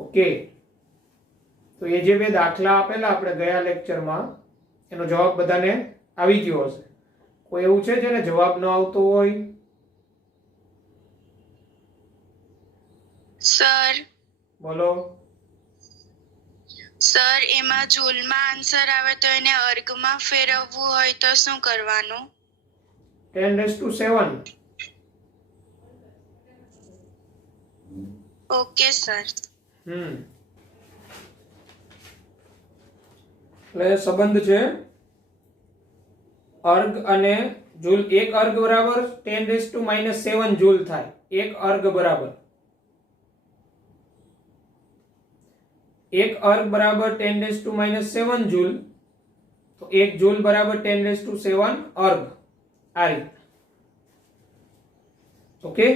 Okay, તો એ જે બે દાખલા આપેલા આપણે ગયા લેક્ચરમાં એનો જવાબ બધાને આવી ગયો હશે. કોઈ એવું છે જેને જવાબ ન આવતો હોય? સર બોલો. સર એમાં જૂલમાં આન્સર આવે તો એને અર્ગમાં ફેરવવું હોય તો શું કરવાનું? 10⁻⁷. Okay sir. એટલે સંબંધ છે અર્ગ અને જૂલ. એક અર્ગ બરાબર 10⁻⁷ જૂલ થાય. એક અર્ગ બરાબર 10⁻⁷ જૂલ, તો 1 જૂલ બરાબર 10⁻⁷ અર્ગ. આ રીતે. ઓકે,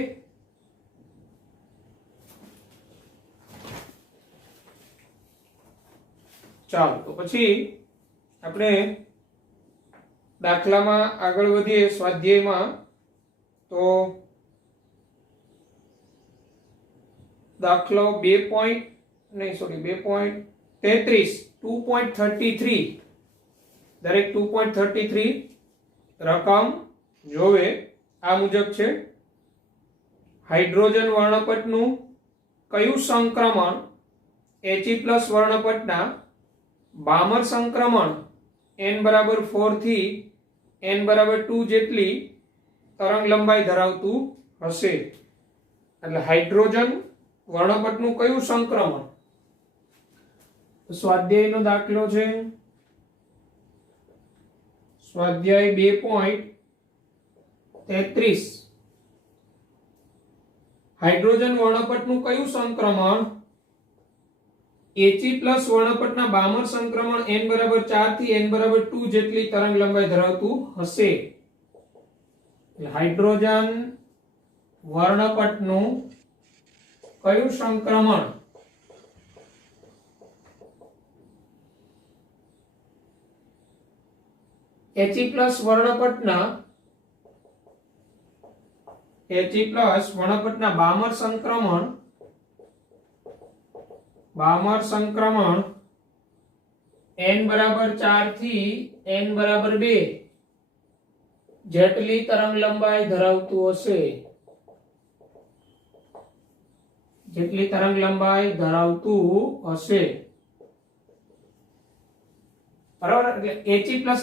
ચાલો તો પછી આપણે દાખલામાં આગળ વધીએ સ્વાધ્યાયમાં. તો દાખલો 2.33 દરેક 2.33 રકમ જોવે આ મુજબ છે. હાઇડ્રોજન વર્ણપટનું કયું સંક્રમણ He+ વર્ણપટના બામર સંક્રમણ n=4 થી n=2 જેટલી તરંગ લંબાઈ ધરાવતું હશે? એટલે હાઇડ્રોજન વર્ણપટનું કયું સંક્રમણ? સ્વાધ્યાયનો દાખલો છે સ્વાધ્યાય 2.33. હાઇડ્રોજન વર્ણપટનું કયું સંક્રમણ He+ વર્ણપટના બામર સંક્રમણ n=4 થી n=2 જેટલી તરંગ લંબાઈ ધરાવતું હશે? હાઇડ્રોજન વર્ણપટનું કયું સંક્રમણ He+ વર્ણપટના બામર સંક્રમણ n=4 થી n=2 જેટલી તરંગ લંબાઈ ધરાવતું હશે? જેટલી તરંગ લંબાઈ ધરાવતું હશે. બરાબર. એટલે He+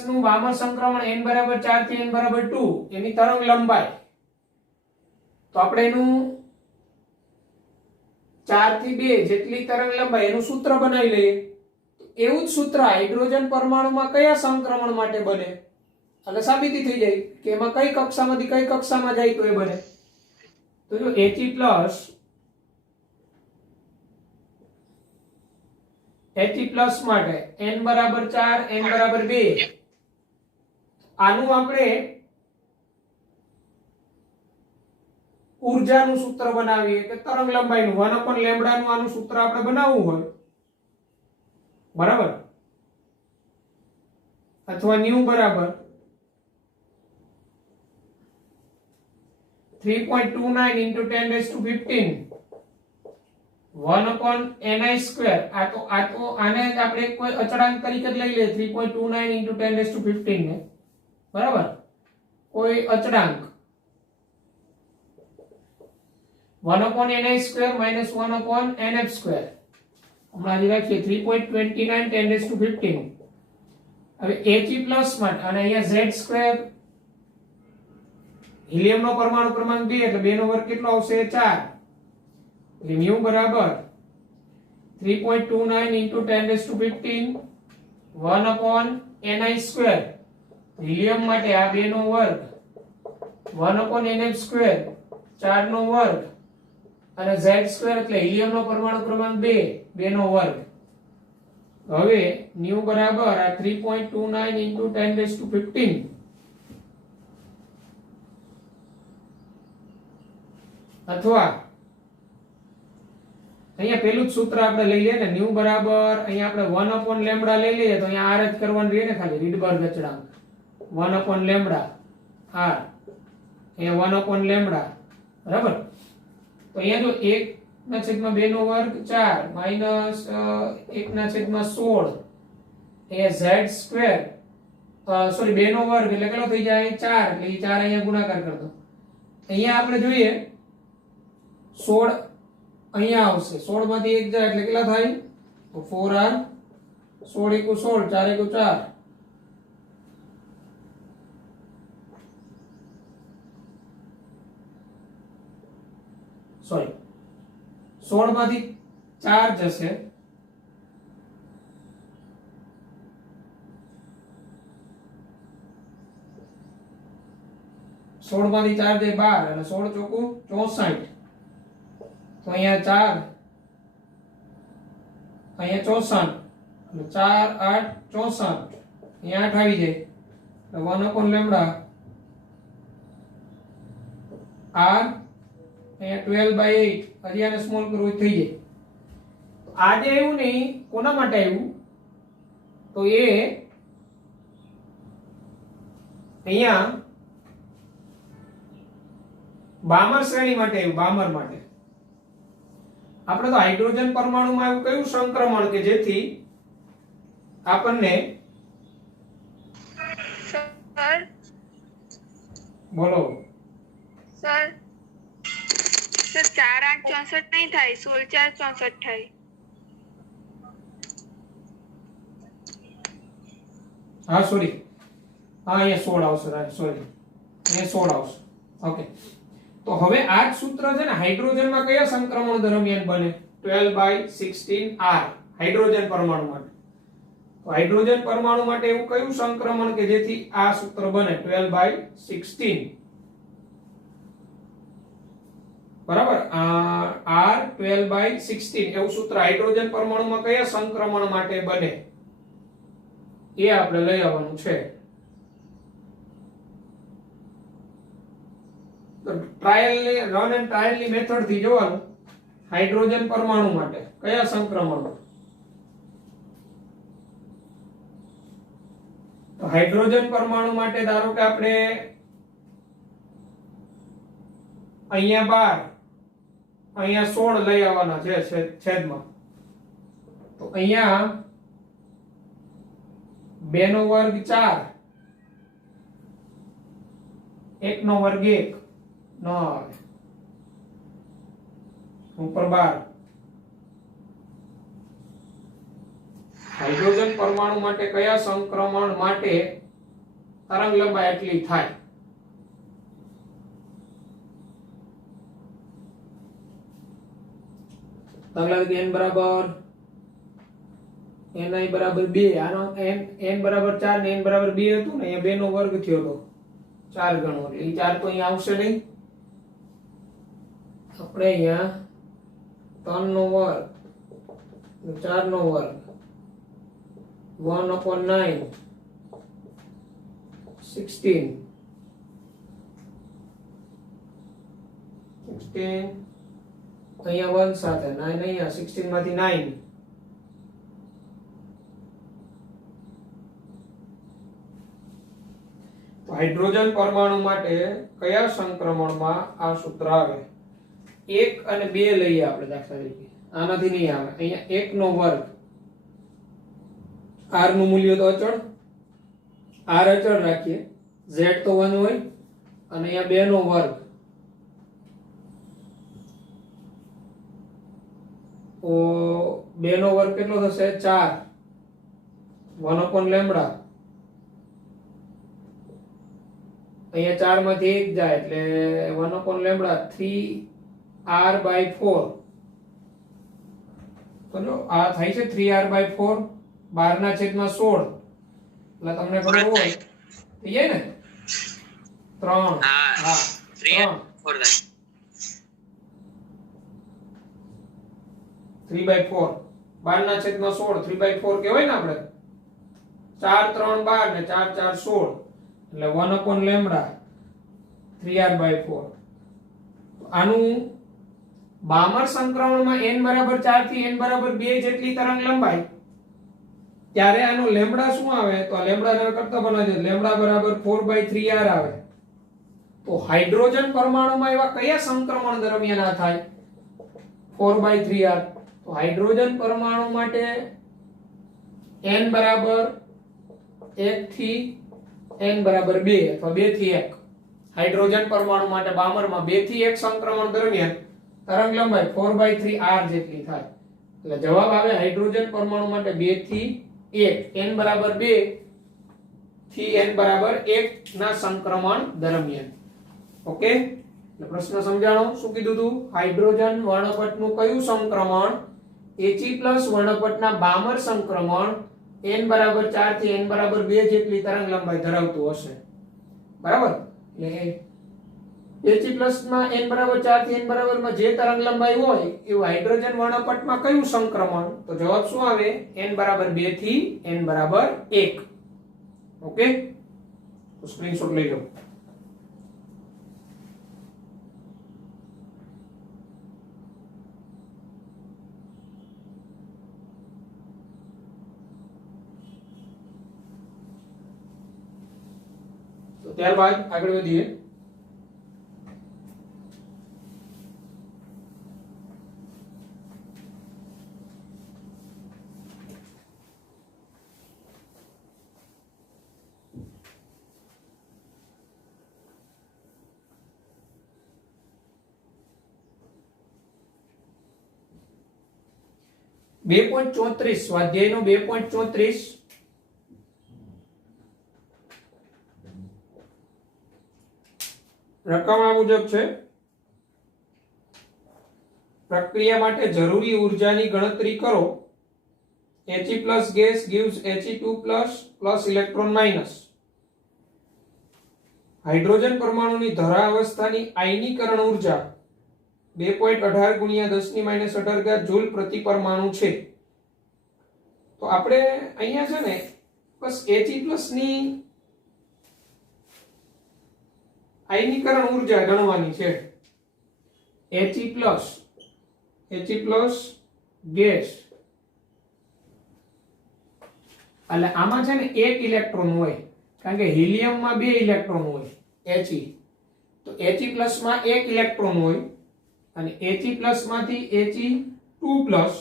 નું બામર સંક્રમણ n=4 થી n=2 એની તરંગ લંબાઈ, તો આપણે એનું 4 થી 2 જેટલી તરંગ લંબાઈ એનું સૂત્ર બનાવી લઈએ. એવું જ સૂત્ર હાઇડ્રોજન પરમાણુમાં કયા સંક્રમણ માટે બને? એટલે સાબિતી થઈ જાય કે એમાં કઈ કક્ષામાંથી કઈ કક્ષામાં જાય તો એ બને. તો જો He+ માટે n=4 n=2, આનું આપણે ઊર્જાનું સૂત્ર બનાવીએ કે તરંગ લંબાઈનું 1/λ નું આનું સૂત્ર આપણે બનાવવું હોય, બરાબર, અથવા ν બરાબર 3.29 × 10⁻15 1/ni². આ તો આને જ આપણે કોઈ અચળાંક તરીકે જ લઈ લે 3.29 × 10⁻15 ને, બરાબર, કોઈ અચળાંક 1/ni² - 1/nf². હમણાં જ રાખીએ 3.29 10⁻15. હવે He+ માટે અને અહીંયા Z² હિલિયમનો પરમાણુ ક્રમાંક 2 એટલે 2 નો વર્ગ કેટલો આવશે? 4. એટલે ν બરાબર 3.29 × 10⁻15 1/ni². હિલિયમ માટે આ 2 નો વર્ગ 1/nf², 4 નો વર્ગ, અને Z² એટલે હિલિયમનો પરમાણુ ક્રમાંક 2 2 નો વર્ગ. હવે ν બરાબર આ 3.29 × 10⁻15 અથવા અહીંયા પેલું જ સૂત્ર આપણે લઈ લઈએ ને, ν બરાબર અહીંયા આપણે 1/λ લઈ લઈએ તો અહીંયા r જ કરવાનું રહે ને, ખાલી રીડબર્ગ અચળાંક 1/λ r, અહીંયા 1/λ, બરાબર. તો અહીંયા જો 1 ના છેદમાં 2 નો વર્ગ 4 માઈનસ 1 ના છેદમાં 16 એ z સ્ક્વેર સોરી 2 નો વર્ગ એટલે કેટલો થઈ જાય 4 એટલે એ 4 અહીંયા ગુણાકાર કરી દો. અહીંયા આપણે જોઈએ 16 અહીંયા આવશે 16 માંથી 1 જાય એટલે કેટલા થાય તો 4r 16 * 16 4 * 4 સોરી 16 માંથી 4 જશે 16 માંથી 4 જાય 12 અને 16 ચોકું 64 તો અહીંયા 4 અહીંયા 64 અને 4 8 64 અહીંયા 8 આવી જાય તો 1 upon લેમ્બડા r અહીંયા 12/8 હજી આને સ્મોલ કરવું થઈ જાય. તો આજે આવ્યું નહીં કોના માટે આવ્યું તો એ અહીંયા બામર શ્રેણી માટે આવ્યું. બામર માટે આપણે તો હાઇડ્રોજન પરમાણુમાં એવું કયું સંક્રમણ કે જેથી આપણને સર બોલો સર સર 4 8 64 નહીં થાય 16 4 64 થાય. હા સોરી હા અહીંયા 16 આવશે સોરી અહીંયા 16 આવશે. ઓકે તો હવે આ જ સૂત્ર છે ને હાઇડ્રોજનમાં કયા સંક્રમણ દરમિયાન બને 12/16r હાઇડ્રોજન પરમાણુ માટે. તો હાઇડ્રોજન પરમાણુ માટે એવું કયું સંક્રમણ કે જેથી આ સૂત્ર બને 12/16 બરાબર r 12/16 એવું સૂત્ર હાઇડ્રોજન પરમાણુમાં કયા સંક્રમણ માટે બને એ આપણે લઈ આવવાનું છે. તો ટ્રાયલ ની રન એન્ડ ટ્રાયલ ની મેથડ થી જોવાનું હાઇડ્રોજન પરમાણુ માટે કયા સંક્રમણો. તો હાઇડ્રોજન પરમાણુ માટે ધારો કે આપણે અહીંયા 12 અહીંયા 16 લઈ આવવાના છે છેદમાં. તો અહીંયા 2 નો વર્ગ 4 1 નો વર્ગ 1 ન આવે ઉપર 12. હાઇડ્રોજન પરમાણુ માટે કયા સંક્રમણ માટે તરંગ લંબાઈ આટલી થાય. દાખલા તરીકે n બરાબર ni બરાબર 2 આનો n બરાબર 4 ને n બરાબર 2 હતું ને અહીંયા 2 નો વર્ગ થયો તો 4 ગણો એટલે એ 4 તો અહીંયા આવશે નહીં. આપણે અહીંયા 3 નો વર્ગ 4 નો વર્ગ 1/9 16 અહીંયા 1 સાથે 9 અહીંયા 16 માંથી 9 તો હાઇડ્રોજન પરમાણુ માટે કયા સંક્રમણમાં આ સૂત્ર આવે 1 અને 2 લઈએ આપણે દાખલા તરીકે આનાથી નહીં આવે. અહીંયા 1 નો વર્ગ r નું મૂલ્ય તો અચળ r અચળ રાખીએ z તો 1 હોય અને અહીંયા 2 નો વર્ગ તો 2 નો વર્ગ કેટલો થશે 4 1 upon લેમ્બડા અહીંયા 4 માંથી 1 જાય એટલે 1 upon લેમ્બડા 3r/4 તો આ થાય છે 3r/4 12 ના છેદમાં 16 એટલે તમને ખબર હોય થઈ જાય ને 3 હા 3 3/4 12 ના છેદમાં 16 3/4 કહેવાય ને આપણે 4 3 12 ને 4 4 16 એટલે 1 upon લેમ્બડા 3r/4. આનું બામર સંક્રમણમાં n બરાબર 4 થી n બરાબર 2 જેટલી તરંગ લંબાઈ ત્યારે આનો લેમ્બડા શું આવે તો આ લેમ્બડા ને કરતા બનાવજો લેમ્બડા બરાબર 4/3r આવે. તો હાઇડ્રોજન પરમાણુમાં એવા કયા સંક્રમણ દરમિયાન આ થાય 4/3r. તો હાઇડ્રોજન પરમાણુ માટે n બરાબર 1 થી n બરાબર 2 અથવા 2 થી 1. હાઇડ્રોજન પરમાણુ માટે બામરમાં 2 થી 1 સંક્રમણ દરમિયાન તરંગ લંબાઈ 4/3r જેટલી થાય. એટલે જવાબ આવે હાઇડ્રોજન પરમાણુ માટે 2 થી 1 n બરાબર 2 થી n બરાબર 1 ના સંક્રમણ દરમિયાન. ઓકે, એટલે પ્રશ્ન સમજાણો. શું કીધું તું? હાઇડ્રોજન વર્ણપટનું કયું સંક્રમણ He+ વર્ણપટના બામર સંક્રમણ n બરાબર 4 થી n બરાબર 2 જેટલી તરંગ લંબાઈ ધરાવતું હશે. બરાબર? એટલે He+ માં n બરાબર 4 થી n બરાબર માં જે તરંગ લંબાઈ હોય એવું હાઇડ્રોજન વર્ણપટમાં કયું સંક્રમણ? તો જવાબ શું આવે? n બરાબર 2 થી n બરાબર 1. ઓકે, તો સ્ક્રીનશોટ લઈ લો. તો ત્યારબાદ આગળ વધીએ. બે 2.34 સ્વાધ્યાયનો 2.34 રકમ આ મુજબ છે. પ્રક્રિયા માટે જરૂરી ઊર્જાની ગણતરી કરો. He+ gas gives He2+ plus electron minus. Hydrogen પરમાણુની ધરા અવસ્થાની આયનીકરણ ઊર્જા 2.18 ગુણ્યા 10⁻18 જૂલ પ્રતિ પરમાણુ છે. તો આપણે અહીંયા છે ને બસ He+ ની આયનીકરણ ઊર્જા ગણવાની છે. He+ ગેસ એટલે આમાં છે ને એક ઇલેક્ટ્રોન હોય, કારણ કે હિલિયમમાં બે ઇલેક્ટ્રોન હોય He. તો He+ માં એક ઇલેક્ટ્રોન હોય અને He+ માંથી He2+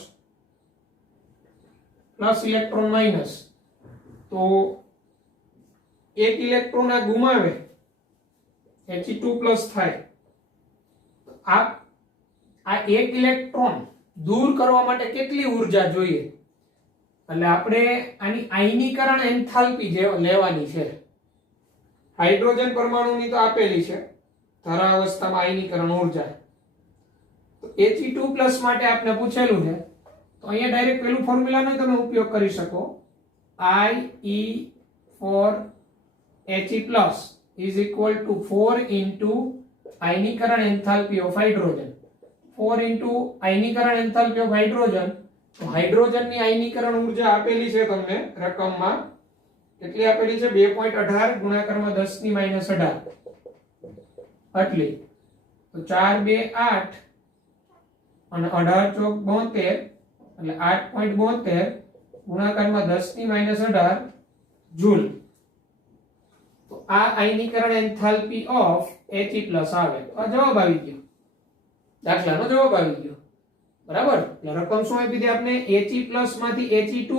પ્લસ ઇલેક્ટ્રોન માઇનસ. તો એક ઇલેક્ટ્રોન આ ગુમાવે He2+ થાય. આ એક ઇલેક્ટ્રોન દૂર કરવા માટે કેટલી ઊર્જા જોઈએ? એટલે આપણે આની આયનીકરણ એન્થાલ્પી જે લેવાની છે. હાઇડ્રોજન પરમાણુની તો આપેલી છે ધરા અવસ્થામાં આયનીકરણ ઊર્જા. તો He2+ માટે આપણે પૂછેલું છે, તો અહીંયા ડાયરેક્ટ પેલું ફોર્મ્યુલાનો તમે ઉપયોગ કરી શકો. IE for He+ is equal to 4 into આયનીકરણ એન્થાલ્પી ઓફ હાઇડ્રોજન. 4 into આયનીકરણ એન્થાલ્પી ઓફ હાઇડ્રોજન. તો હાઇડ્રોજનની આયનીકરણ ઊર્જા આપેલી છે તમને રકમમાં. કેટલી આપેલી છે? 2.18 ગુણાકારમાં 10⁻18 આટલી. તો 4 2 8 અને 18 ચોક 72 એટલે 8.72 ગુણાકારમાં 10⁻18 જૂલ. તો આ આયનીકરણ એન્થાલ્પી ઓફ He+ આવે. તો આ જવાબ આવી ગયો, દાખલાનો જવાબ આવી ગયો. બરાબર? એટલે રકમ શું આપી દીધી આપણે? He+ માંથી He2+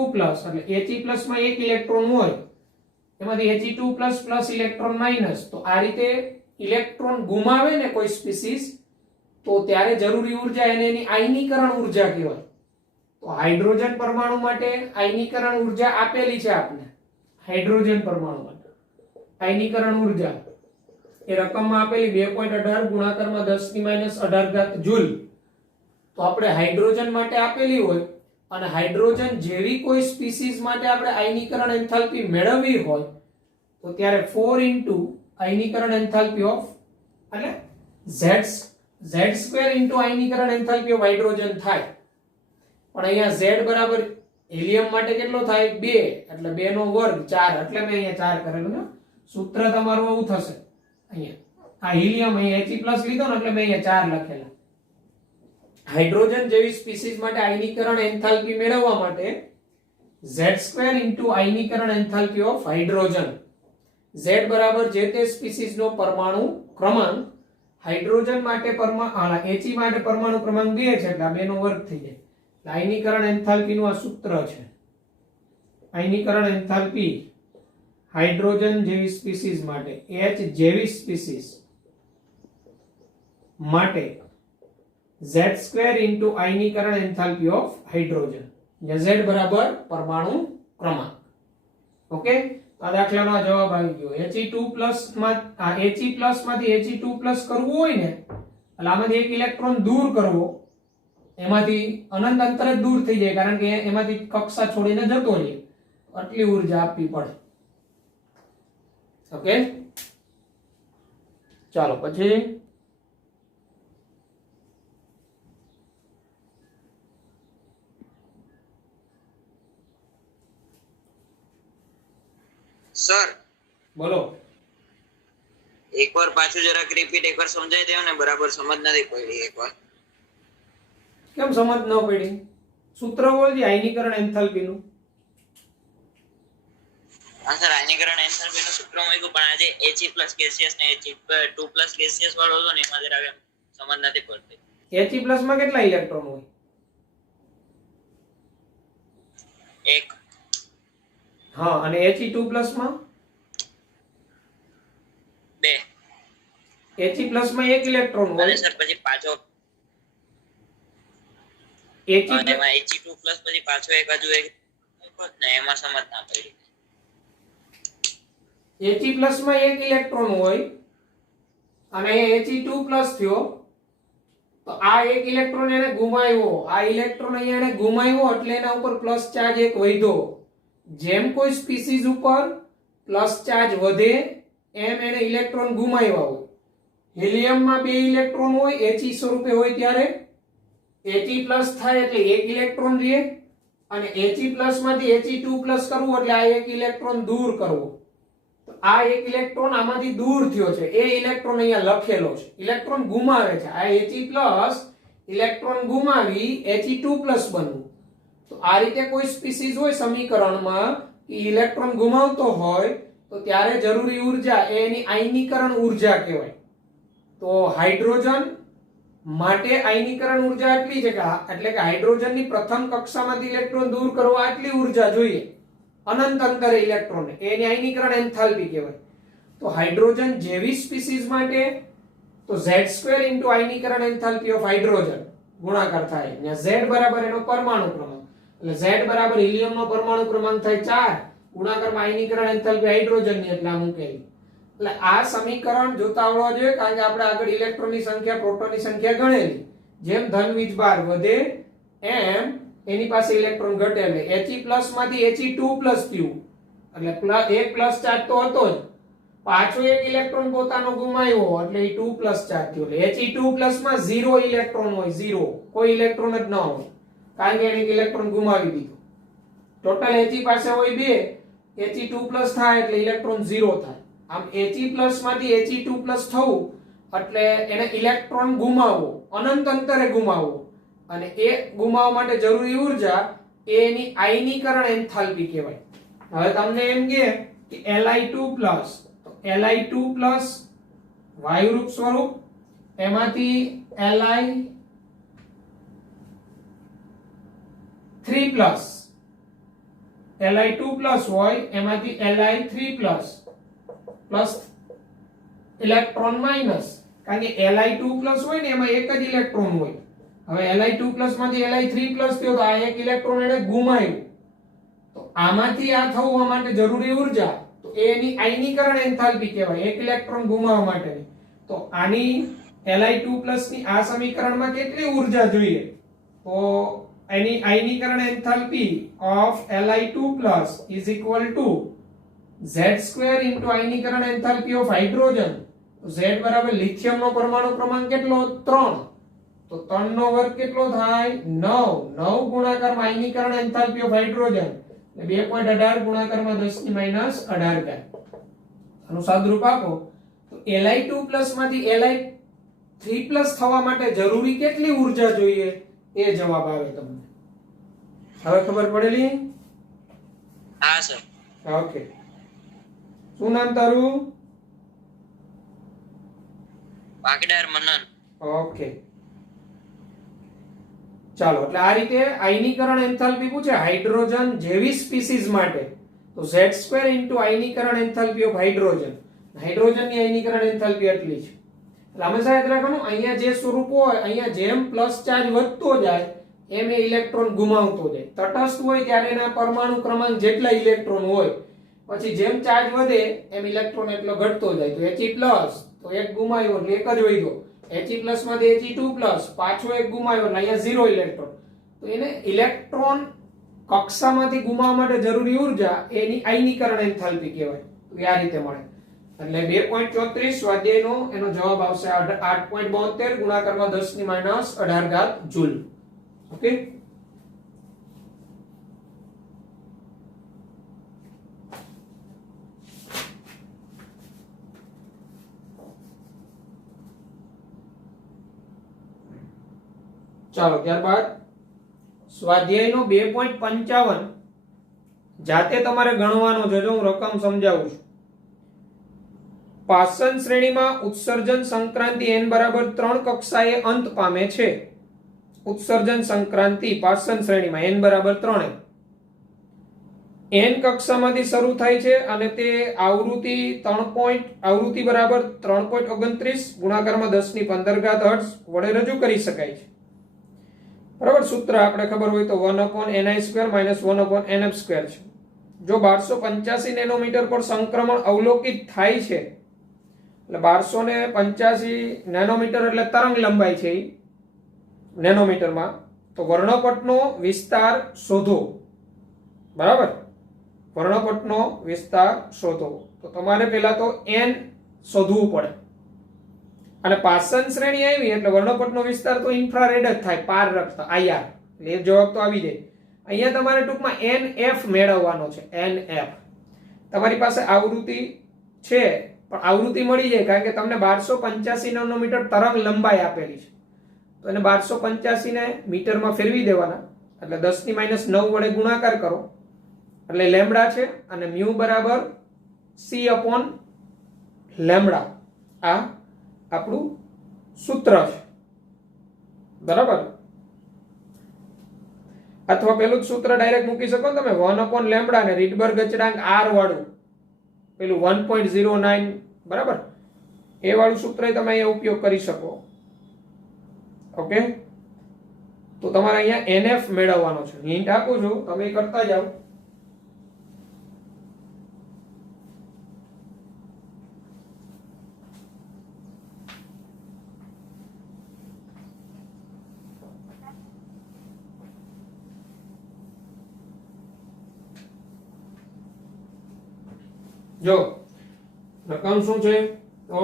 એટલે He+ માં એક ઇલેક્ટ્રોન હોય, એમાંથી He2+ પ્લસ ઇલેક્ટ્રોન માઇનસ. તો આ રીતે ઇલેક્ટ્રોન ગુમાવે ને કોઈ સ્પીસીસ, તો ત્યારે જરૂરી ઊર્જા એને એની આયનીકરણ ઊર્જા કહેવાય. તો હાઇડ્રોજન પરમાણુ માટે આયનીકરણ ઊર્જા આપેલી છે આપણે. હાઇડ્રોજન પરમાણુ માટે આયનીકરણ ઊર્જા એ રકમમાં આપેલી 2.18 ગુણાકારમાં 10⁻18 જૂલ. તો આપણે હાઇડ્રોજન માટે આપેલી હોય અને હાઇડ્રોજન જેવી કોઈ સ્પીસીસ માટે આપણે આયનીકરણ એન્થાલ્પી મેળવવી હોય તો ત્યારે 4 into આયનીકરણ એન્થાલ્પી ઓફ એટલે Z² into આયનીકરણ એન્થાલ્પી ઓફ હાઇડ્રોજન થાય. પણ અહીંયા Z બરાબર હિલિયમ માટે કેટલો થાય? 2 એટલે 2 નો વર્ગ 4 એટલે મેં અહીંયા 4 કરેલું ને. સૂત્ર તમારું આવું થશે. અહીંયા આ હિલિયમ અહીંયા He+ લીધો ને એટલે મેં અહીંયા 4 લખેલા. હાઇડ્રોજન જેવી સ્પીસીસ માટે આયનીકરણ એન્થાલ્પી મેળવવા માટે Z² into આયનીકરણ એન્થાલ્પી ઓફ હાઇડ્રોજન. Z બરાબર જે તે સ્પીસીસ નો પરમાણુ ક્રમાંક, હાઇડ્રોજન માટે He માટે પરમાણુ ક્રમાંક 2 છે એટલે આ 2 નો વર્ગ થઈ જાય. એટલે આયનીકરણ એન્થાલ્પી નું આ સૂત્ર છે. આયનીકરણ એન્થાલ્પી હાઇડ્રોજન જેવી સ્પીસીઝ માટે, H જેવી સ્પીસીઝ માટે Z2 આયનીકરણ એન્થાલ્પી ઓફ હાઇડ્રોજન, જ્યાં Z બરાબર પરમાણુ ક્રમાંક. ઓકે, આ દાખલાનો આ જવાબ આવી ગયો. He2+ માં He+ માંથી He2+ કરવું હોય ને એટલે આમાંથી એક ઇલેક્ટ્રોન દૂર કરવો, એમાંથી અનંત અંતરે દૂર થઈ જાય કારણ કે એમાંથી કક્ષા છોડીને જતો રહે, આટલી ઉર્જા આપવી પડે. ઓકે, ચાલો પછી સર બોલો. એકવાર પાછું જરાક રિપીટ એકવાર સમજાઈ દેવો ને, બરાબર સમજ નથી પડી. એકવાર કેમ સમજ ન પડી? સૂત્ર બોલજી આયનીકરણ એન્થાલ્પી નું. હા સર, આયનીકરણ એન્થાલ્પી નું સૂત્ર મૂક્યું, પણ આજે He+ ગેસિયસ ને He2+ ગેસિયસ વાળો હતો ને એમાં જરાક સમજ નથી પડતી. He+ માં કેટલા ઇલેક્ટ્રોન હોય? એક. હા, અને He2+ માં 2. He+ માં એક ઇલેક્ટ્રોન અને હોય. સર પછી પાછો He+ અને એમાં He2+ પછી પાછો એક હજુ એક ને એમાં સમજ ના પડી. He+ માં એક ઇલેક્ટ્રોન હોય અને He2+ થયો તો આ એક ઇલેક્ટ્રોન એને ગુમાવ્યો, આ ઇલેક્ટ્રોન અહીંયા એને ગુમાવ્યો એટલે એના ઉપર પ્લસ ચાર્જ એક વધ્યો. જેમ કોઈ સ્પીસીઝ ઉપર પ્લસ ચાર્જ વધે એમ એને ઇલેક્ટ્રોન ગુમાવ્યા હોય. હિલિયમમાં 2 ઇલેક્ટ્રોન હોય, He સ્વરૂપે હોય ત્યારે He+ થાય એટલે એક ઇલેક્ટ્રોન રહે, અને He+ માંથી He2+ કરવું એટલે આ એક ઇલેક્ટ્રોન દૂર કરવો. તો આ એક ઇલેક્ટ્રોન આમાંથી દૂર થયો છે, એ ઇલેક્ટ્રોન અહીંયા લખેલો છે. ઇલેક્ટ્રોન ગુમાવે છે, આ He+ ઇલેક્ટ્રોન ગુમાવી He2+ બનવું. તો આ રીતે કોઈ સ્પીસીઝ હોય સમીકરણમાં કે ઇલેક્ટ્રોન ગુમાવતો હોય તો ત્યારે જરૂરી ઉર્જા એ એની આયનીકરણ ઉર્જા કહેવાય. તો હાઇડ્રોજન માટે આયનીકરણ ઉર્જા એટલી છે કે એટલે કે હાઇડ્રોજનની પ્રથમ કક્ષામાંથી ઇલેક્ટ્રોન દૂર કરવા આટલી ઉર્જા જોઈએ અનંત અંતરે ઇલેક્ટ્રોનને, એની આયનીકરણ એન્થાલ્પી કહેવાય. તો હાઇડ્રોજન જેવી સ્પીસીઝ માટે તો Z2 આયનીકરણ એન્થાલ્પી ઓફ હાઇડ્રોજન ગુણાકાર થાય, જ્યાં Z બરાબર એનો પરમાણુ ક્રમાંક, એટલે Z બરાબર હિલિયમનો પરમાણુ ક્રમાંક થાય 4 ગુણાકારમાં આયનીકરણ એન્થાલ્પી હાઇડ્રોજનની એટલે આ મૂકેલી. એટલે આ સમીકરણ જોતા આવડવા જોઈએ કારણ કે આપણે આગળ ઇલેક્ટ્રોનની સંખ્યા પ્રોટોનની સંખ્યા ગણેલી. જેમ ધન વીજભાર વધે એમ એની પાસે ઇલેક્ટ્રોન ઘટે, એટલે He+ માંથી He2+ થયું એટલે એક પ્લસ ચાર્જ તો હતો જ, પાછો એક ઇલેક્ટ્રોન પોતાનો ગુમાવ્યો એટલે એ 2+ ચાર્જ થયો. એટલે He2+ માં 0 ઇલેક્ટ્રોન હોય, 0 કોઈ ઇલેક્ટ્રોન જ ન હોય કારણ કે એને એક ઇલેક્ટ્રોન ગુમાવી દીધો. ટોટલ He પાસે હોય 2, He2+ થાય એટલે ઇલેક્ટ્રોન 0 થાય. આમ He+ માંથી He2+ થવું એટલે એને ઇલેક્ટ્રોન ગુમાવવો, અનંત અંતરે ગુમાવવો, અને એ ગુમાવવા માટે જરૂરી ઉર્જા એ એની આયનીકરણ એન્થાલ્પી કહેવાય. હવે તમને એમ કે Li2+, તો Li2+ વાયુરૂપ સ્વરૂપ, એમાંથી Li3+, Li2+ હોય એમાંથી Li3+ પ્લસ ઇલેક્ટ્રોન માઈનસ, કારણ કે Li2+ હોય ને એમાં એક જ ઇલેક્ટ્રોન હોય. હવે Li2+ માંથી Li3+ થયો તો આ એક ઇલેક્ટ્રોન એને ગુમાવ્યું, તો આમાંથી આ થવા માટે જરૂરી ઉર્જા તો એની આયનીકરણ એન્થાલ્પી કહેવાય, એક ઇલેક્ટ્રોન ગુમાવવા માટેની. તો આની Li2+ ની આ સમીકરણમાં કેટલી ઉર્જા જોઈએ? તો એની આયનીકરણ enthalpy of Li2+ is equal to Z2 આયનીકરણ એન્થાલ્પી ઓફ હાઇડ્રોજન. તો Z બરાબર લિથિયમનો પરમાણુ ક્રમાંક કેટલો? 3. તો 3 નો વર્ગ કેટલો થાય? 9. 9 ગુણાકારમાં આયનીકરણ એન્થાલ્પી ઓફ હાઇડ્રોજન એટલે 2.18 ગુણાકારમાં 10 ની -18. આનું સાદુરૂપ આપો તો Li2+ માંથી Li3+ થવા માટે જરૂરી કેટલી ઉર્જા જોઈએ એ જવાબ આવે તમને. હવે ખબર પડેલી? હા સર. ઓકે, શું નામ તારું? વાગડાર મનન. ઓકે, ચાલો. એટલે આ રીતે આયનીકરણ એન્થાલ્પી પૂછે હાઇડ્રોજન જેવી સ્પીસીઝ માટે તો Z² ઇન્ટુ આયનીકરણ એન્થાલ્પી ઓફ હાઇડ્રોજન. હાઇડ્રોજનની આયનીકરણ એન્થાલ્પી એટલી છે. એટલે હંમેશા યાદ રાખવાનું, અહીંયા જે સ્વરૂપ હોય, અહીંયા જેમ પ્લસ ચાર્જ વધતો જાય એમ એ ઇલેક્ટ્રોન ગુમાવતો જાય. તટસ્થ હોય ત્યારે એના પરમાણુ ક્રમાંક જેટલા ઇલેક્ટ્રોન હોય, પછી જેમ ચાર્જ વધે એમ ઇલેક્ટ્રોન એટલો ઘટતો જાય. તો He+ તો એક ગુમાવ્યો એટલે એક જ વધ્યો. He+ માંથી He2+, પાછો એક ગુમાવ્યો એટલે અહીંયા 0 ઇલેક્ટ્રોન. તો એને ઇલેક્ટ્રોન કક્ષામાંથી ગુમાવવા માટે જરૂરી ઉર્જા એની આયનીકરણ એન્થાલ્પી કહેવાય. તો આ રીતે મળે. એટલે 2.34 સ્વાધ્યાયનો એનો જવાબ આવશે 8.72 ગુણાકારમાં 10⁻18 જૂલ. ઓકે, ચાલો. ત્યારબાદ સ્વાધ્યાયનો 2.55 જાતે તમારે ગણવાનો છે. જો હું રકમ સમજાવું છું. પાસન શ્રેણીમાં ઉત્સર્જન સંક્રાંતિ n બરાબર 3 કક્ષાએ અંત પામે છે. ઉત્સર્જન સંક્રાંતિ પાસન શ્રેણીમાં n બરાબર 3 n કક્ષામાંથી શરૂ થાય છે અને તે આવૃત્તિ આવૃત્તિ બરાબર 3.29 ગુણાકારમાં 10⁻15 હર્ટ્ઝ વડે રજૂ કરી શકાય છે. બરાબર. સૂત્ર આપણે ખબર હોય તો 1/ni² - 1/nf² છે. જો 1285 નેનોમીટર પર સંક્રમણ અવલોકિત થાય છે, એટલે 1285 નેનોમીટર એટલે તરંગ લંબાઈ છે નેનોમીટરમાં, તો વર્ણપટનો વિસ્તાર શોધો. બરાબર, વર્ણપટનો વિસ્તાર શોધો. તો તમારે પહેલા તો n શોધવું પડે. અને પાસન શ્રેણી આવી એટલે વર્ણપટનો વિસ્તાર તો ઇન્ફ્રારેડ જ થાય, પારરક્ષ IR. એટલે એ જવાબ તો આવી જાય. અહીંયા તમારે ટૂંકમાં NF મેળવવાનો છે. NF તમારી પાસે આવૃત્તિ છે પણ આવૃત્તિ મળી જાય કારણ કે તમને 1285 નેનોમીટર તરંગ લંબાઈ આપેલી છે. તો એને 1285 ને મીટરમાં ફેરવી દેવાના, એટલે 10⁻9 વડે ગુણાકાર કરો એટલે લેમ્બડા છે અને મ્યુ બરાબર C/λ. આ આપણું સૂત્ર છે. બરાબર. અથવા પેલું જ સૂત્ર ડાયરેક્ટ મૂકી શકો ને તમે, 1/λ ને રીડબર્ગ અચળાંક R વાળું પેલું 1.09. બરાબર, એ વાળું સૂત્ર તમે અહીંયા ઉપયોગ કરી શકો. ઓકે, તો તમારે અહીંયા NF મેળવવાનો છે. હિન્ટ આપું છું, તમે કરતા જાઓ. જો રકમ શું છે, તો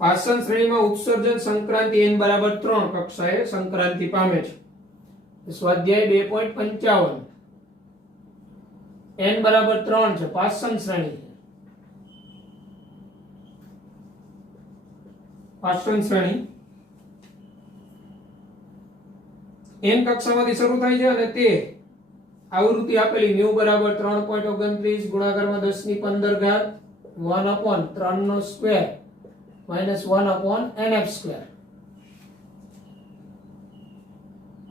પાસન શ્રેણીમાં ઉત્સર્જન સંક્રાંતિ n બરાબર 3 કક્ષાએ સંક્રાંતિ પામે છે. સ્વાધ્યાય 2.55 n બરાબર 3 છે, પાસન શ્રેણી. પાસન શ્રેણી n કક્ષામાંથી શરૂ થાય છે અને તે આવૃત્તિ આપેલી મ્યુ બરાબર 3.29 ગુણાકારમાં 10⁻15 1/3² - 1/nf².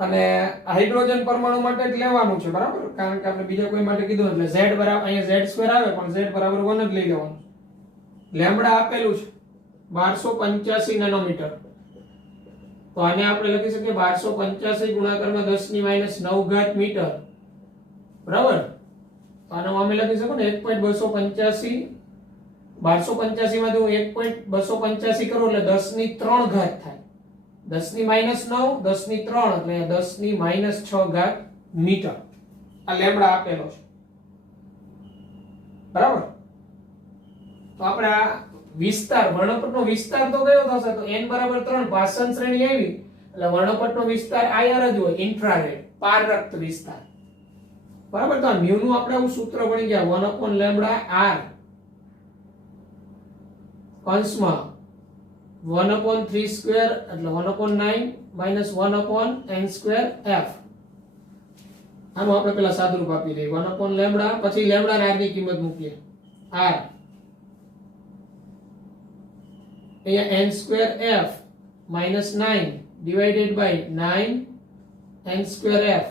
અને હાઇડ્રોજન પરમાણુ માટે જ લેવાનું છે. બરાબર, કારણ કે આપણે બીજા કોઈ માટે કીધું એટલે z બરાબર અહીંયા z² આવે પણ z બરાબર 1 જ લઈ લેવાનું. લેમ્બડા આપેલું છે 1285 નેનોમીટર. તો આને આપણે લખી શકીએ 1285 ગુણાકારમાં 10⁻9 મીટર. બરાબર, તો આનો અમે લખી શકો ને 1.285. 1285 માંથી હું 1.285 કરું એટલે 10⁻3 થાય. 10⁻9 10⁻3 એટલે 10⁻6 મીટર. આ લેમ્બડા આપેલો છે. બરાબર, તો આપણે આ વિસ્તાર વર્ણપટનો વિસ્તાર તો કયો થશે, તો n બરાબર 3 પાસન શ્રેણી આવી એટલે વર્ણપટનો વિસ્તાર IR જ હોય, ઇન્ફ્રારેડ પારરક્ત વિસ્તાર. બરાબર, તો આ મ્યુ નું આપણે આવું સૂત્ર બની ગયા 1/λ r કૌંસમાં 1/3² એટલે 1/9 - 1/n²f. આનું આપણે પેલા સાદુરૂપ આપી દઈએ 1/λ, પછી લેમ્બડા ના r ની કિંમત મૂકીએ r અહીંયા n square f minus 9 divided by 9 n square f,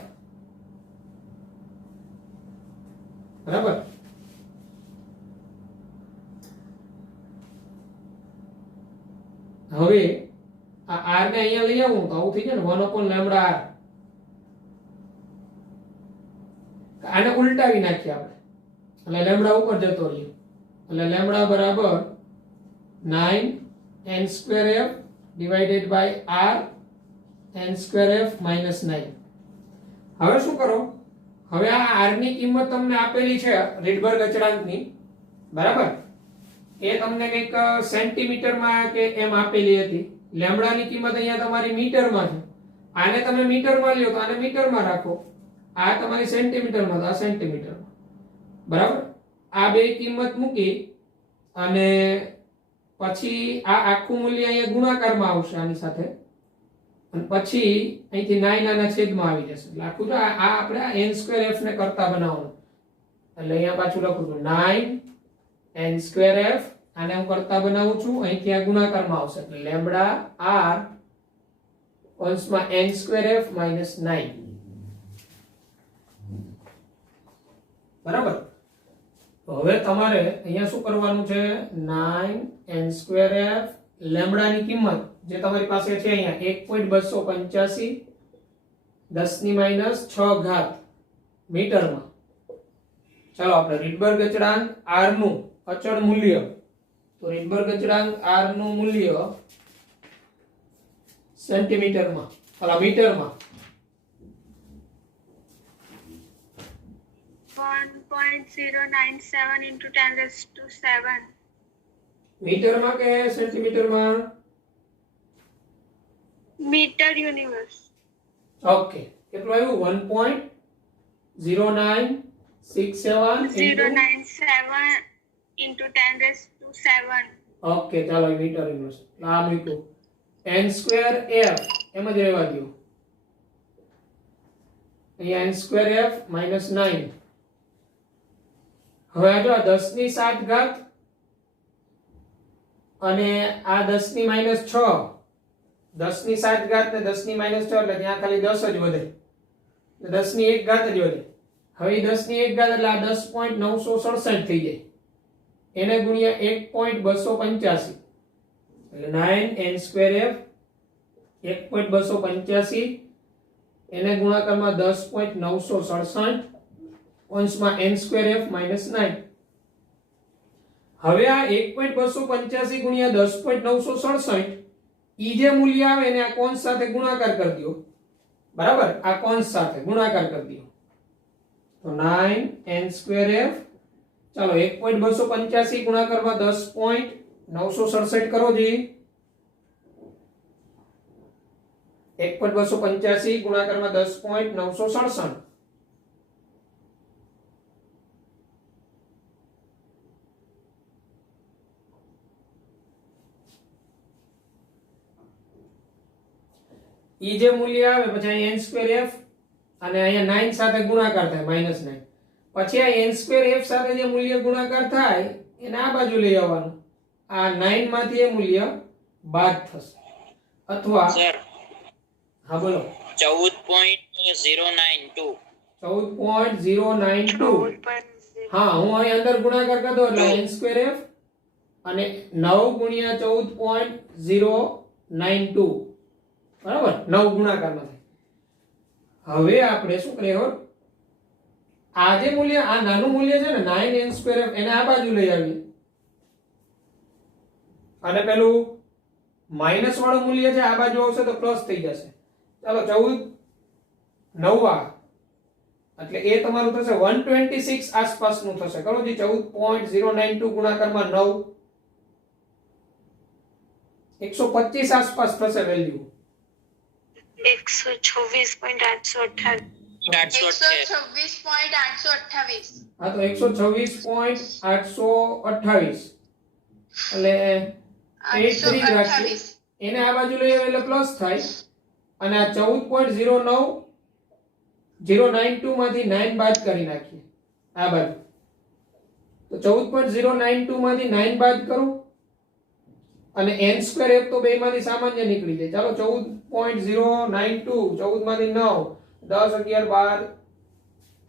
બરાબર. હવે આ r ને અહીંયા લઈ આવું તો આવું થઈ જાય ને 1/λ r. આને ઉલટાવી નાખીએ આપણે એટલે લેમ્બડા ઉપર જતો રહ્યો એટલે લેમ્બડા બરાબર 9 n square f divided by r n square f minus 9. હવે શું કરો, હવે આ r ની કિંમત તમને આપેલી છે રીડબર્ગ અચળાંકની, બરાબર. એ તમને કંઈક સેન્ટીમીટરમાં કે એમ આપેલી હતી. લેમ્બડાની કિંમત અહીંયા તમારી મીટરમાં છે. આને તમે મીટરમાં લ્યો તો આને મીટરમાં રાખો, આ તમારી સેન્ટીમીટરમાં તો આ સેન્ટીમીટરમાં, બરાબર. આ બે કિંમત મૂકી અને પછી આ આખું મૂલ્ય અહીંયા ગુણાકારમાં આવશે આની સાથે, અને પછી અહીંથી 9 આના છેદમાં આવી જશે. એટલે આખું જો આ આપણે આ n સ્ક્વેર f ને કરતા બનાવવાનું, એટલે અહીંયા પાછું લખું છું 9 n સ્ક્વેર f, આને હું કરતા બનાવું છું, અહીંથી આ ગુણાકારમાં આવશે એટલે લેમ્બડા r કૌંસમાં n સ્ક્વેર f માઇનસ 9, બરાબર. તો હવે તમારે અહીંયા શું કરવાનું છે, 9 n સ્ક્વેર f લેમ્બડાની કિંમત જે તમારી પાસે છે અહીંયા 1.285 10 ની માઈનસ 6 ઘાત મીટરમાં. ચાલો આપણે રીડબર્ગ અચળાંક r નું અચળ મૂલ્ય, તો રીડબર્ગ અચળાંક r નું મૂલ્ય સેન્ટીમીટરમાં મીટરમાં 1.097 into 10 raised to 7. મીટરમાં કે સેન્ટીમીટરમાં? Metre universe. ઓકે, કેટલું આવ્યું? 1.0967 into 10 raised to 7. ઓકે, ચાલો મીટર યુનિવર્સ આ મૂક્યું. n સ્ક્વેર f એમ જ રહેવા દો. અહીંયા n સ્ક્વેર f માઈનસ 9. હવે આ જો 10 ની 7 ઘાત અને આ 10 ની માઈનસ 6, 10 ની 7 ઘાત ને 10 ની માઈનસ 6 એટલે ત્યાં ખાલી 10 જ વધે, 10 ની 1 ઘાત જ વધે. હવે 10 ની 1 ઘાત એટલે આ 10.967 થઈ જાય, એને ગુણ્યા 1.285 એટલે 9 n સ્ક્વેર f 1.285 એને ગુણાકારમાં 10.967 અંશમાં n સ્ક્વેર f માઈનસ 9. હવે આ 1.285 ગુણ્યા 10.967 ઈ જે મૂલ્ય આવે એને આ કૌંસ સાથે ગુણાકાર કરી દો, બરાબર. આ કૌંસ સાથે ગુણાકાર કરી દો તો 9 n સ્ક્વેર f, ચાલો 1.285 ગુણાકારમાં 10.967 કરો જી. 1.285 ગુણાકારમાં 10.967 ઈ જે મૂલ્ય આવે પછી અહીં n સ્ક્વેર f અને અહીંયા 9 સાથે ગુણાકાર થાય માઈનસ 9, પછી આ n સ્ક્વેર f સાથે જે મૂલ્ય ગુણાકાર થાય એને આ બાજુ લઈ આવવાનું, આ 9 માંથી એ મૂલ્ય બાદ થશે. અથવા સર હા બોલો 14.092 હા, હું અહીં અંદર ગુણાકાર કરી દઉં એટલે n સ્ક્વેર f અને 9 ગુણ્યા 14.092, બરાબર. 9 ગુણાકારમાં થાય. હવે આપણે શું કરીએ, આ જે મૂલ્ય આ નાનું મૂલ્ય છે ને 9 n સ્ક્વેર f એને આ બાજુ લઈ આવીએ અને પેલું માઈનસ વાળું મૂલ્ય છે આ બાજુ આવશે તો પ્લસ થઈ જશે. ચાલો 14 9 એટલે એ તમારું થશે 126 આસપાસનું થશે. કરો જી 14.092 ગુણાકારમાં 9 125 આસપાસ થશે વેલ્યુ. 126.828. હા તો 126.828 એટલે 83 રાખીએ, એને આ બાજુ લઈ આવે એટલે પ્લસ થાય અને આ 14.092 માંથી 9 બાદ કરી નાખીએ આ બાજુ. તો 14.092 માંથી 9 બાદ કરો અને n સ્ક્વેર f તો બેમાંથી સામાન્ય નીકળી જાય. ચાલો 14.092 14 માંથી 9 10 11 12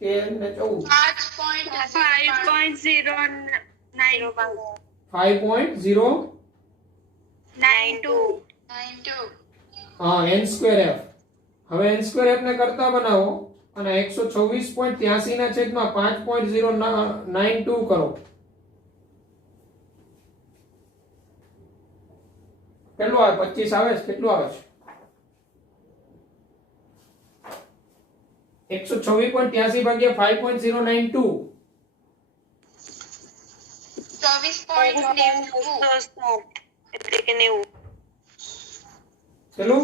13 ને 14 5.092 5.0 હા n સ્ક્વેર f. હવે n સ્ક્વેર f ને કરતા બનાવો અને 126.83 ના છેદમાં 5.092 કરો. કેટલું આવે? 25 આવે છે. કેટલું આવે છે? 126.83 ભાગ્યા 5.092 કેટલું?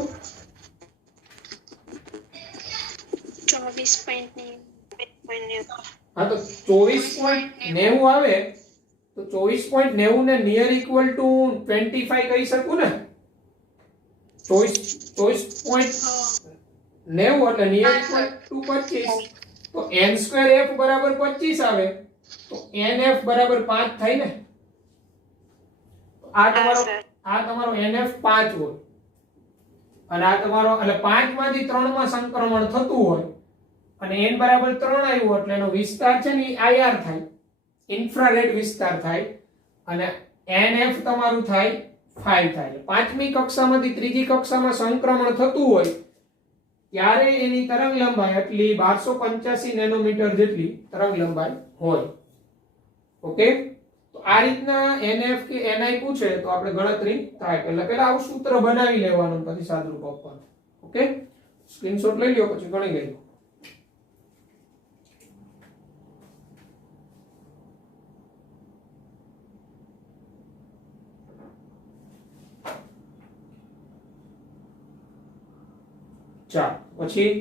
24.90 હા તો 24.90 આવે તો 24.90 ને નિયર ઇક્વલ ટુ 25 કહી શકું ને? 24.90 એટલે નિયર ઇક્વલ ટુ 25 તો n સ્ક્વેર f બરાબર 25 આવે તો nf બરાબર 5 થાય ને? આ તમારો nf 5 હોય અને આ તમારો એટલે 5 માંથી 3 માં સંક્રમણ થતું હોય અને n બરાબર 3 આવ્યું એટલે એનો વિસ્તાર છે ને IR થાય, ઇન્ફ્રારેડ વિસ્તાર થાય અને nf તમારું થાય 5 થાય. પાંચમી કક્ષામાંથી ત્રીજી કક્ષામાં સંક્રમણ થતું હોય ત્યારે એની તરંગ લંબાઈ એટલી 1285 નેનોમીટર જેટલી તરંગ લંબાઈ હોય. ઓકે, તો આ રીતના nf કે ni પૂછે તો આપણે ગણતરી થાય એટલે પહેલા આવું સૂત્ર બનાવી લેવાનું પછી સાદુરૂપ આપવાનું. ઓકે, સ્ક્રીનશોટ લઈ લ્યો પછી ગણી લેજો. ચાલો પછી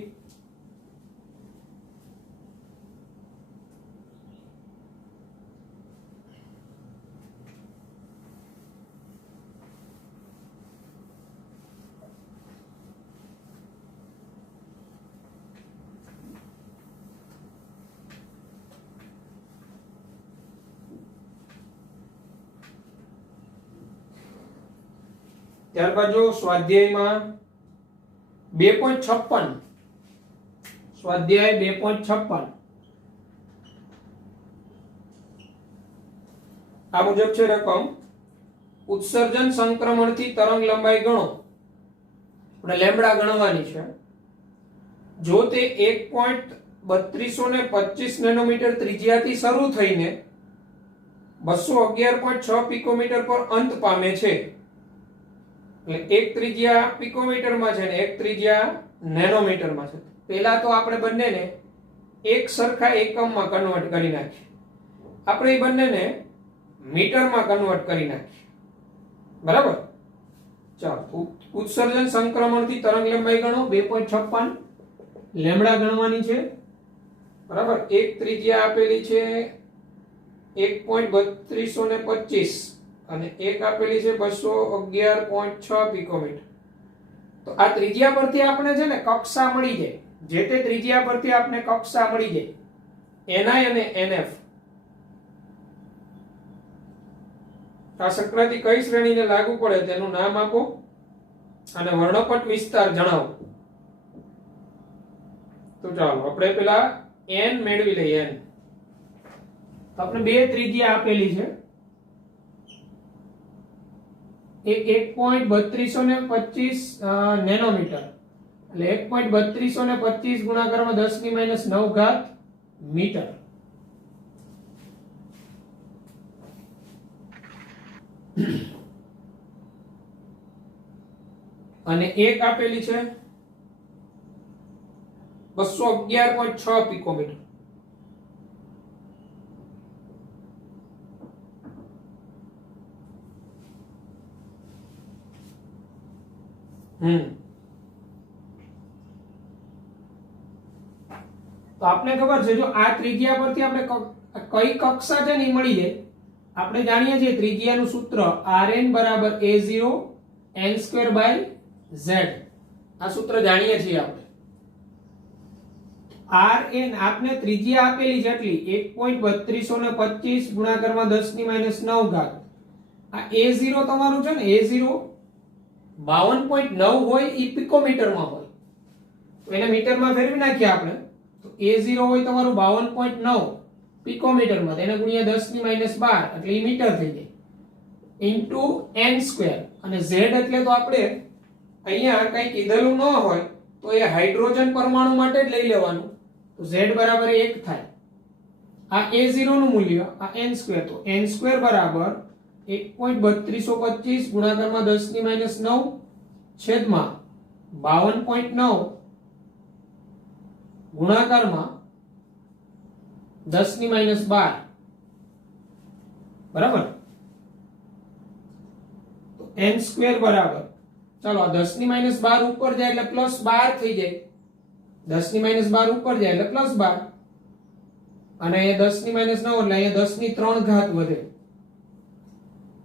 ત્યારબાદ જો સ્વાધ્યાયમાં 2.56 સ્વાધ્યાય 2.56 આ મુજબ છે રકમ ઉત્સર્જન સંક્રમણથી તરંગ લંબાઈ ગણો. આપણે લેમ્બડા ગણવાની છે. જો તે 1.3225 નેનોમીટર ત્રિજ્યાથી શરૂ થઈને 211.6 પિકોમીટર પર અંત પામે છે. એટલે એક ત્રિજ્યા પિકોમીટરમાં છે ને એક ત્રિજ્યા નેનોમીટરમાં છે. પહેલા તો આપણે બંનેને એક સરખા એકમમાં કન્વર્ટ કરી નાખીએ. આપણે એ બંનેને મીટરમાં કન્વર્ટ કરી નાખીએ. બરાબર? ચાલો, ઉત્સર્જન સંક્રમણથી તરંગ લંબાઈ ગણો 2.56 લેમ્બડા ગણવાની છે. બરાબર? એક ત્રિજ્યા આપેલી છે 1.3225 અને એક આપેલી છે 211.6 પિકોમીટર. તો આ ત્રિજ્યા પરથી આપણે છે ને કક્ષા મળી જાય. જે તે ત્રિજ્યા પરથી આપણે કક્ષા મળી જાય ni અને nf. આ સંક્રાંતિ કઈ શ્રેણીને લાગુ પડે તેનું નામ આપો અને વર્ણપટ વિસ્તાર જણાવો. તો ચાલો આપણે પેલા n મેળવી લઈએ. n તો આપણે બે ત્રિજ્યા આપેલી છે. એક 1.3225 નેનોમીટર એટલે 1.3225 ગુણાકારમાં 10⁻⁹ મીટર. અને એક આપેલી છે 211.6 પિકોમીટર. તો આપણે ખબર છે જો આ ત્રિજ્યા પરથી આપણે કઈ કક્ષા છે ને એ મળી જાય. આપણે જાણીએ છીએ ત્રિજ્યાનું સૂત્ર Rn બરાબર A0 n²/z. આ સૂત્ર જાણીએ છીએ આપણે. Rn આપને ત્રિજ્યા આપેલી છે એટલી 1.3225 ગુણાકારમાં 10⁻⁹ આ A0 તમારું છે ને A0 52.9 હોય એ પિકોમીટરમાં હોય, તો એને મીટરમાં ફેરવી નાખીએ આપણે, તો A0 હોય તમારું 52.9 પિકોમીટરમાં, તેને ગુણ્યા 10⁻12 એટલે એ મીટર થઈ જાય, ઇન્ટુ n સ્ક્વેર. અને z એટલે તો આપણે અહીંયા કંઈ કીધેલું ન હોય તો એ હાઇડ્રોજન પરમાણુ માટે જ લઈ લેવાનું, તો z બરાબર 1 થાય. આ A0 નું મૂલ્ય આ n સ્ક્વેર, તો n સ્ક્વેર બરાબર 1.3225 ગુણાકારમાં 10⁻9 છેદમાં 52.9 ગુણાકારમાં 10⁻12 બરાબર. તો n સ્ક્વેર બરાબર, ચાલો આ 10⁻12 ઉપર જાય એટલે +12 થઈ જાય, 10⁻12 ઉપર જાય એટલે +12, અને 10⁻9 એટલે અહીંયા 10⁻³ વધે.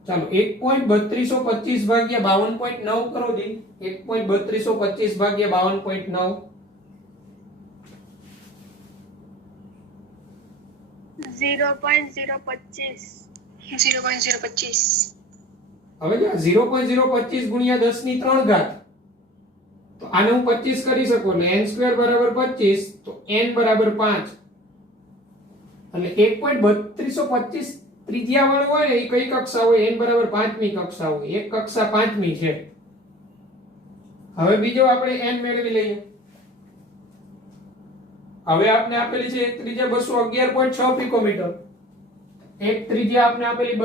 ચાલો 1.3225 ભાગ્યા 52.9 કરો જી, 1.3225 ભાગ્યા 52.9 0.025. હવે જો 0.025 ગુણ્યા 10⁻³ તો આને હું 25 કરી શકું એટલે n² બરાબર 25, તો n બરાબર 5, એટલે 1.3225 ત્રિજ્યા વાળું હોય ને એ કઈ કક્ષા હોય, n બરાબર 5મી કક્ષા હોય, એક કક્ષા 5મી છે. હવે બીજો આપણે n મેળવી લઈએ. હવે આપને આપેલી છે એક ત્રિજ્યા 211.6 પિકોમીટર, એક ત્રિજ્યા આપને આપેલી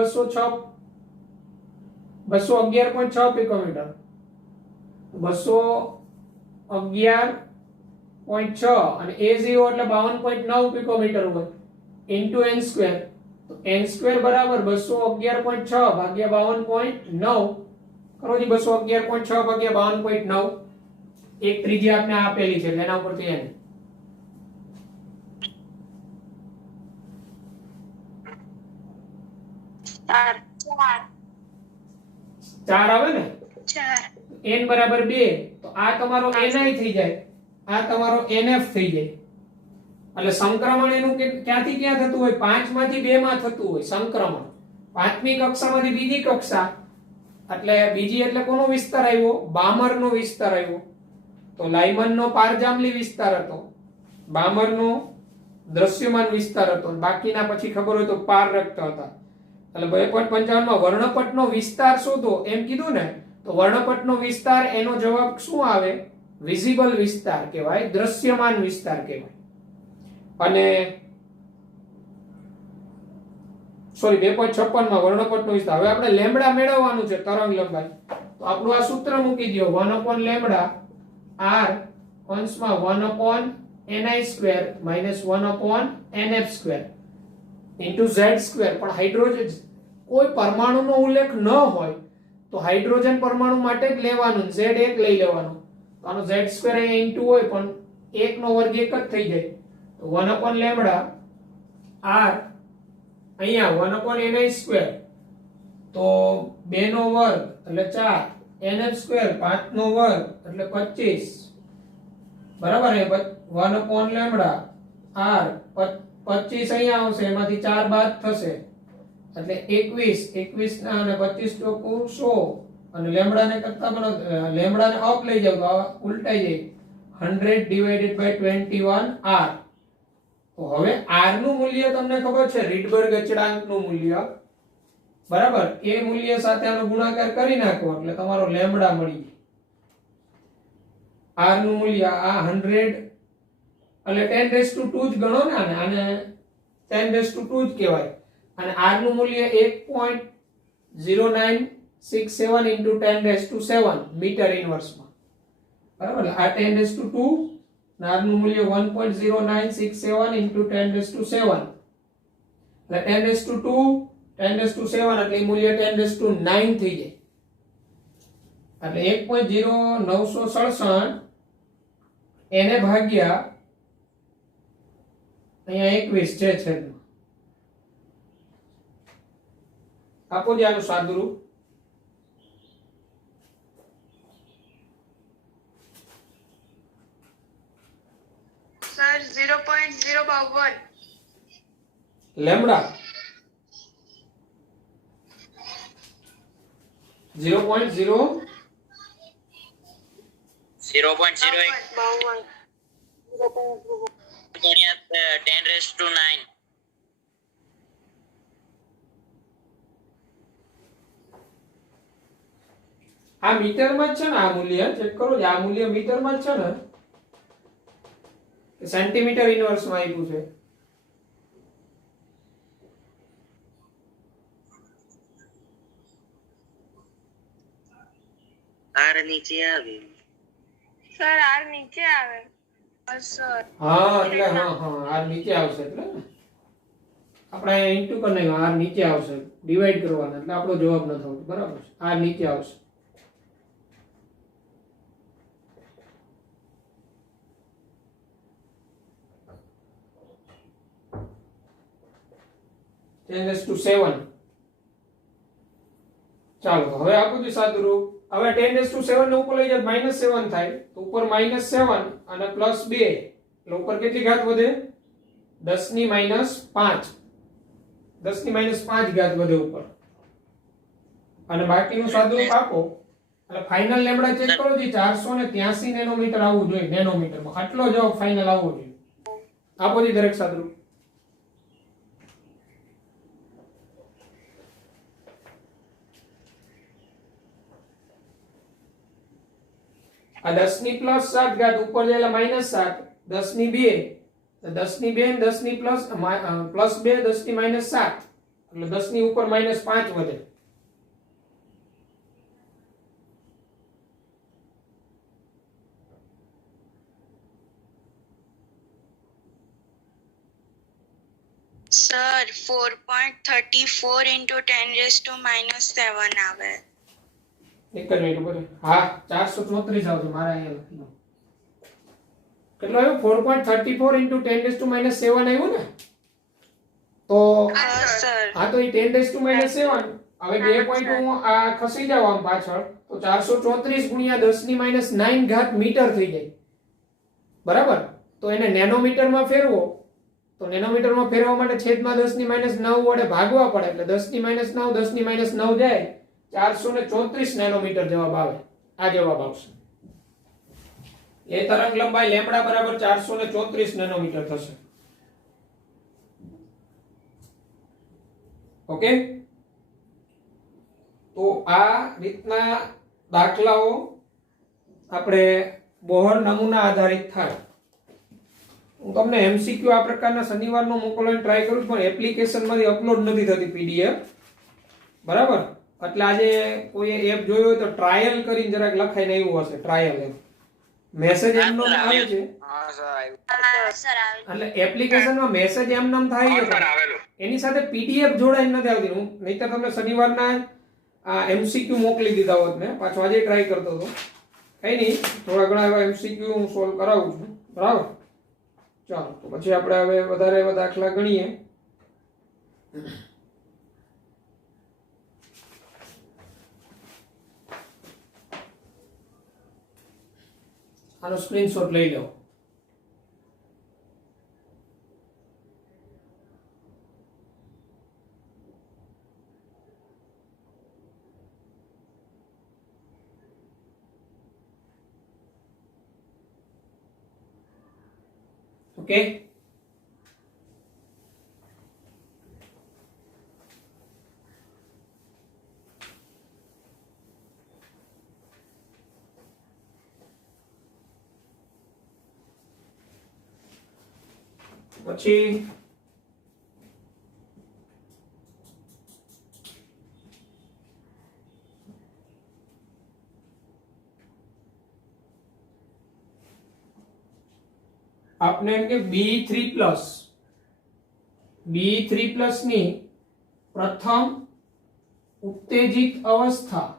211.6 પિકોમીટર, 211.6 અને A0 એટલે 52.9 પિકોમીટર હોય, ઇન્ટુ n સ્ક્વેર, તો n સ્ક્વેર બરાબર 211.6 ભાગ્યા 52.9 કરો જી, 211.6 ભાગ્યા 52.9, એક ત્રિજ્યા આપને આપેલી છે એટલે એના ઉપરથી n 4 આવે ને, 4 n બરાબર 2, તો આ તમારો ni થઈ જાય, આ તમારો nf થઈ જાય. એટલે સંક્રમણ એનું ક્યાંથી ક્યાં થતું હોય, 5 માંથી 2 માં થતું હોય સંક્રમણ, 5મી કક્ષામાંથી બીજી કક્ષા, એટલે બીજી એટલે કોનો વિસ્તાર આવ્યો, બામરનો વિસ્તાર આવ્યો. તો લાઇમનનો પારજાંબલી વિસ્તાર હતો, બામરનો દ્રશ્યમાન વિસ્તાર હતો, બાકીના પછી ખબર હોય તો પારરક્ત હતા. એટલે 2.55 માં વર્ણપટનો વિસ્તાર શોધો એમ કીધું ને, તો વર્ણપટનો વિસ્તાર એનો જવાબ શું આવે, વિઝિબલ વિસ્તાર કહેવાય, દ્રશ્યમાન વિસ્તાર કહેવાય. અને સોરી 2.56 માં વર્ણપટનો વિસ્તાર. હવે આપણે લેમ્બડા મેળવવાનું છે, તરંગ લંબાઈ, તો આપણું આ સૂત્ર મૂકી દો, 1/λ r અંશમાં 1/ni² minus 1/nf² into z². પણ હાઇડ્રોજન કોઈ પરમાણુનો ઉલ્લેખ ન હોય તો હાઇડ્રોજન પરમાણુ માટે જ લેવાનું, z1 લઈ લેવાનું, તો આનો z² અહીંયા ઇન્ટુ હોય પણ 1 નો વર્ગ 1 જ થઈ જાય, તો 1/λ r અહીંયા 1/ni², તો 2 નો વર્ગ એટલે 4, nf² 5 નો વર્ગ એટલે 25 બરાબર. 1/λ r 25 અહીંયા આવશે, એમાંથી 4 બાદ થશે એટલે 21 ના અને 25 ચોકુ 100, અને લેમ્બડાને કરતા પણ લેમ્બડાને અપ લઈ જાવ તો આ ઉલટાઈ જાય, 100/21r. તો હવે r નું મૂલ્ય તમને ખબર છે, રીડબર્ગ અચળાંકનું મૂલ્ય બરાબર, એ મૂલ્ય સાથે આનો ગુણાકાર કરી નાખો એટલે તમારો લેમ્બડા મળી જાય. r નું મૂલ્ય આ 100 એટલે 10⁻²j ગણો ને, આને 10⁻²j કહેવાય, અને r નું મૂલ્ય 1.0967 into 10⁻7 મીટર ઇન્વર્સમાં બરાબર. આ 10⁻², r નું મૂલ્ય 1.0967 into 10⁻7 એટલે 10⁻², 10⁻7 એટલે મૂલ્ય 10⁻9 થઈ જાય, એટલે 1.0967 એને ભાગ્યા અહીંયા 21 છે છેદમાં, આપો જે આનું સાદુરૂપ. સર 0.052. લેમ્બડા 0.0 52 ગુણ્યા 10⁻⁹ આ મીટરમાં જ છે ને? આ મૂલ્ય ચેક કરો, આ મૂલ્ય મીટરમાં જ છે ને કે સેન્ટીમીટર ઇનવર્સમાં આપ્યું છે? આર નીચે આવે સર આર નીચે આવે. સર હા એટલે હા આર નીચે આવશે એટલે ને આપણે અહીંયા ઇન્ટુ કરી નાખ્યું, આર નીચે આવશે, ડિવાઈડ કરવાના એટલે આપણો જવાબ ન થવો. બરાબર છે, આર નીચે આવશે. (10⁻⁷). ચાલો હવે આકૃતિ સાદું રૂપ. હવે 10⁻⁷ ને ઉપર લઈ જાય -7 થાય તો ઉપર -7 અને +2 એટલે ઉપર કેટલી ઘાત વધે? 10⁻⁵. 10⁻⁵ ઘાત વધે ઉપર. અને બાકીનું સાદું રૂપ આપો એટલે ફાઇનલ લેમ્બડા ચેક કરો જે 483 નેનોમીટર આવવું જોઈએ. નેનોમીટરમાં આટલો જવાબ ફાઇનલ આવવો જોઈએ. આપો જી દરેક સાદું રૂપ. આ 10⁻+7 ઘાત ઉપર જાય એટલે -7, 10⁻2 તો 10⁻2 ને 10 પ્લસ +2 10⁻⁷ એટલે 10 ની ઉપર -5 વધે. સર 4.34 into 10⁻⁻7 આવે. એક જ મિનિટ ઉપર. હા 434 આવશે મારા અહીંયા લખી દો. કેટલો આવ્યો? 4.34 into 10⁻⁷ આવ્યું ને? તો સર હા તો એ 10⁻⁷ હવે 2 પોઈન્ટ હું આ ખસી જાવ આમ પાછળ તો 434 ગુણ્યા 10⁻⁹ ઘાત મીટર થઈ જાય. બરાબર? તો એને નેનોમીટરમાં ફેરવો તો નેનોમીટરમાં ફેરવવા માટે છેદમાં 10⁻⁹ વડે ભાગવા પડે એટલે 10⁻⁹ 10⁻⁹ જાય 434 નેનોમીટર જવાબ આવે. આ જવાબ આવશે. એ તરંગ લંબાઈ લેમ્બડા બરાબર 434 નેનોમીટર થશે. ઓકે, તો આ રીતના દાખલાઓ આપણે બોહર નમૂના આધારિત થાય. હું તમને એમસીક્યુ આ પ્રકારના શનિવારનો મોકલવાની ટ્રાય કરું છું પણ એપ્લિકેશનમાંથી અપલોડ નથી થતી પીડીએફ. બરાબર? એટલે આજે કોઈ એપ જોયો હોય તો ટ્રાયલ કરીને જરાક લખાઈને આવ્યું હશે. ટ્રાયલ એપ મેસેજ એમનો આવે છે. એટલે એપ્લિકેશનમાં મેસેજ એમનેમ થાય છે એની સાથે પીડીએફ જોડાઈને નથી આવતી. હું નહીતર તમને શનિવારના આ એમસીક્યુ મોકલી દીધા હોત મેં. પાછો આજે ટ્રાય કરતો હતો. કઈ નહીં, થોડા ઘણા એવા એમસીક્યુ હું સોલ્વ કરાવું છું. બરાબર? ચાલો તો પછી આપણે હવે વધારે એવા દાખલા ગણીએ. આનો સ્ક્રીનશોટ લઈ લો. ઓકે, પછી આપને એમ કે B3+ ની પ્રથમ ઉત્તેજિત અવસ્થા